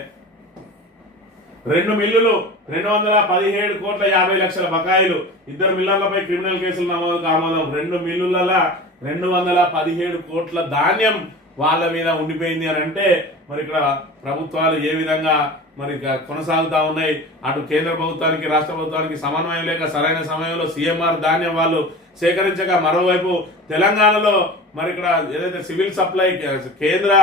2 మిల్లులు 217 కోట్ల 50 లక్షల బకాయిలు. 2 మిల్లర్లపై క్రిమినల్ కేసులు నమోదుకు ఆమోదం. 2 మిల్లుల 217 కోట్ల ధాన్యం వాళ్ళ మీద ఉండిపోయింది అని అంటే మరి ఇక్కడ ప్రభుత్వాలు ఏ విధంగా మరి కొనసాగుతా ఉన్నాయి. అటు కేంద్ర ప్రభుత్వానికి రాష్ట్ర ప్రభుత్వానికి సమన్వయం లేక సరైన సమయంలో సీఎంఆర్ ధాన్యం వాళ్ళు సేకరించగా, మరోవైపు తెలంగాణలో మరి ఇక్కడ ఏదైతే కేంద్ర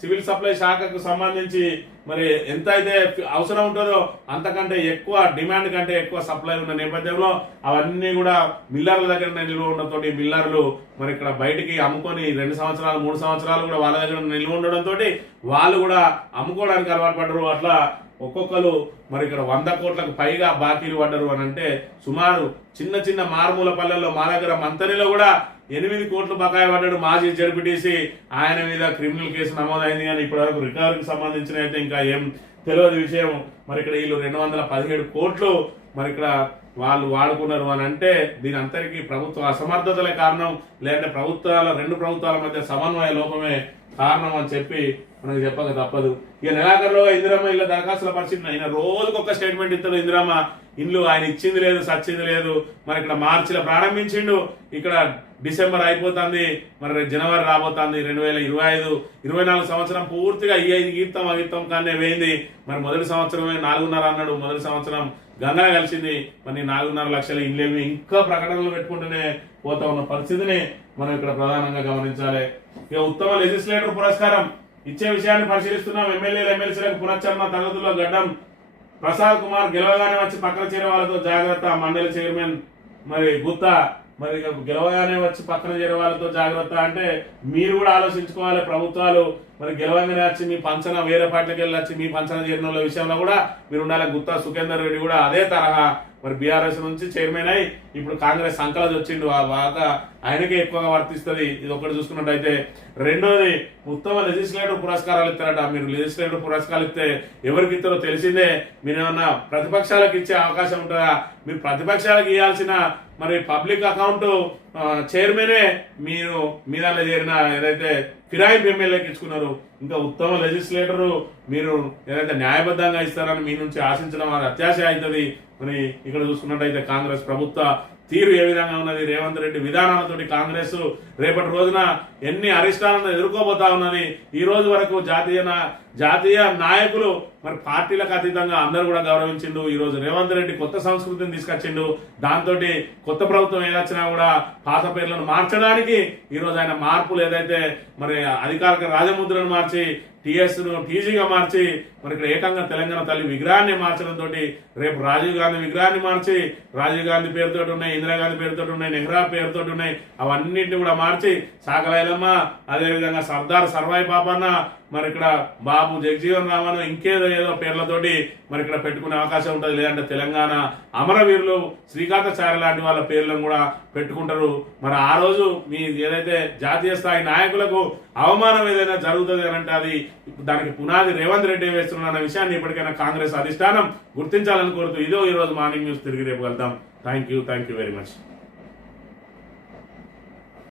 సివిల్ సప్లై శాఖకు సంబంధించి మరి ఎంత అయితే అవసరం ఉంటుందో అంతకంటే ఎక్కువ డిమాండ్ కంటే ఎక్కువ సప్లై ఉన్న నేపథ్యంలో అవన్నీ కూడా మిల్లర్ల దగ్గర నిల్వ ఉండడంతో మిల్లర్లు మరి ఇక్కడ బయటికి అమ్ముకొని 2 సంవత్సరాలు 3 సంవత్సరాలు కూడా వాళ్ళ దగ్గర నిల్వ ఉండడంతో వాళ్ళు కూడా అమ్ముకోవడానికి అలవాటు పడ్డరు. అట్లా ఒక్కొక్కరు మరి ఇక్కడ 100 కోట్లకు పైగా బాకీలు పడ్డరు అని అంటే సుమారు చిన్న చిన్న మారుమూల పల్లెల్లో మా దగ్గర మంతనిలో కూడా 8 కోట్లు బకాయి పడ్డాడు మాజీ జడ్పీటీసీ. ఆయన మీద క్రిమినల్ కేసు నమోదైంది. కానీ ఇప్పటివరకు రికవరీకి సంబంధించిన అయితే ఇంకా ఏం తెలియదు విషయం. మరి ఇక్కడ వీళ్ళు 217 కోట్లు మరి ఇక్కడ వాళ్ళు వాడుకున్నారు అని అంటే దీని అంతరికి ప్రభుత్వ అసమర్థతలే కారణం, లేదంటే రెండు ప్రభుత్వాల మధ్య సమన్వయ లోపమే కారణం అని చెప్పి మనకు చెప్పక తప్పదు. ఇక నెలాఖరులో ఇందిరమ్మ ఇళ్ళ దరఖాస్తుల పరిస్థితి ఆయన రోజుకొక స్టేట్మెంట్ ఇస్తాడు. ఇందిరమ్మ ఇండ్లు ఆయన ఇచ్చింది లేదు, సచ్చింది లేదు. మరి ఇక్కడ మార్చిలో ప్రారంభించిండు, ఇక్కడ డిసెంబర్ అయిపోతుంది, మరి జనవరి రాబోతుంది. 2025-24 సంవత్సరం పూర్తిగా ఈ గీతం అగీతం కానీ వేయింది. మరి మొదటి సంవత్సరమే 4.5 అన్నాడు, మొదటి సంవత్సరం గంగా కలిసింది. మరి 4.5 లక్షల ఇండ్లేవి ఇంకా ప్రకటనలు పెట్టుకుంటూనే పోతా ఉన్న పరిస్థితిని మనం ఇక్కడ ప్రధానంగా గమనించాలి. ఇక ఉత్తమ లెజిస్లేటర్ పురస్కారం ఇచ్చే విషయాన్ని పరిశీలిస్తున్నాం. ఎమ్మెల్యేలు ఎమ్మెల్సీలకు పునశ్చరణ తరగతుల్లో గడ్డం ప్రసాద్ కుమార్ గెలవగానే వచ్చి పక్కన చేరే వాళ్ళతో జాగ్రత్త. మండలి చైర్మన్ మరి గుత్తా మరి గెలవగానే వచ్చి పక్కన చేరే వాళ్ళతో జాగ్రత్త అంటే మీరు కూడా ఆలోచించుకోవాలి. ప్రభుత్వాలు మరి గెలవగానే వచ్చి మీ పంచన వేరే పార్టీకి వెళ్ళి వచ్చి మీ పంచన చేరిన వాళ్ళ విషయంలో కూడా మీరు ఉండాలి. గుత్తా సుఖేందర్ రెడ్డి కూడా అదే తరహా మరి బీఆర్ఎస్ నుంచి చైర్మన్ అయి ఇప్పుడు కాంగ్రెస్ సంకలజ్ వచ్చిండు. ఆ బాధ ఆయనకే ఎక్కువగా వర్తిస్తుంది. ఇది ఒకటి చూసుకున్నట్టయితే. రెండోది ఉత్తమ లెజిస్లేటివ్ పురస్కారాలు ఇస్తారట. మీరు లెజిస్లేటివ్ పురస్కారాలు ఇస్తే ఎవరికి ఇస్తారో తెలిసిందే. మీరు ఏమన్నా ప్రతిపక్షాలకు ఇచ్చే అవకాశం ఉంటుందా? మీరు ప్రతిపక్షాలకు ఇవ్వాల్సిన మరి పబ్లిక్ అకౌంట్ చైర్మనే మీరు మీ దాంట్లో చేరిన ఏదైతే ఫిరాయింపు ఎమ్మెల్యేకి ఇచ్చుకున్నారు. ఇంకా ఉత్తమ లెజిస్లేటరు మీరు ఏదైతే న్యాయబద్ధంగా ఇస్తారని మీ నుంచి ఆశించడం అది అత్యాశ అవుతుంది. మరి ఇక్కడ చూసుకున్నట్టయితే కాంగ్రెస్ ప్రభుత్వ తీరు ఏ విధంగా ఉన్నది, రేవంత్ రెడ్డి విధానాలతోటి కాంగ్రెస్ రేపటి రోజున ఎన్ని అరిష్టాలను ఎదుర్కోబోతా ఉన్నది. ఈ రోజు వరకు జాతీయ నాయకులు మరి పార్టీలకు అతీతంగా అందరూ కూడా గౌరవించిండు. ఈ రోజు రేవంత్ రెడ్డి కొత్త సంస్కృతిని తీసుకొచ్చిండు. దాంతో కొత్త ప్రభుత్వం ఏదొచ్చినా కూడా పాత పేర్లను మార్చడానికి ఈ రోజు ఆయన మార్పులు ఏదైతే మరి అధికారిక రాజముద్రను మార్చి టీఎస్ను టీజీగా మార్చి మరి ఇక్కడ ఏకంగా తెలంగాణ తల్లి విగ్రహాన్ని మార్చడంతో రేపు రాజీవ్ గాంధీ విగ్రహాన్ని మార్చి రాజీవ్ గాంధీ పేరుతోటి ఉన్నాయి, ఇందిరాగాంధీ పేరుతోటి ఉన్నాయి, నెహ్రా పేరుతోటి ఉన్నాయి, అవన్నింటిని కూడా మార్చి సాకలైలమ్మ, అదేవిధంగా సర్దార్ సర్వాయి పాపన్న, మరి ఇక్కడ బాబు జగజీవన్ రామన్ ఇంకేదో ఏదో పేర్లతోటి మరి ఇక్కడ పెట్టుకునే అవకాశం ఉంటుంది. లేదంటే తెలంగాణ అమరవీరులు శ్రీకాంతాచార్య లాంటి వాళ్ళ పేర్లను కూడా పెట్టుకుంటారు. మరి ఆ రోజు మీ ఏదైతే జాతీయ స్థాయి నాయకులకు అవమానం ఏదైనా జరుగుతుంది అని అంటే అది దానికి పునాది రేవంత్ రెడ్డి వేస్తున్న విషయాన్ని ఇప్పటికైనా కాంగ్రెస్ అధిష్టానం గుర్తించాలని కోరుతూ ఇదో ఈ రోజు మార్నింగ్ న్యూస్. తిరిగి రేపు వెళ్తాం. Thank you very much.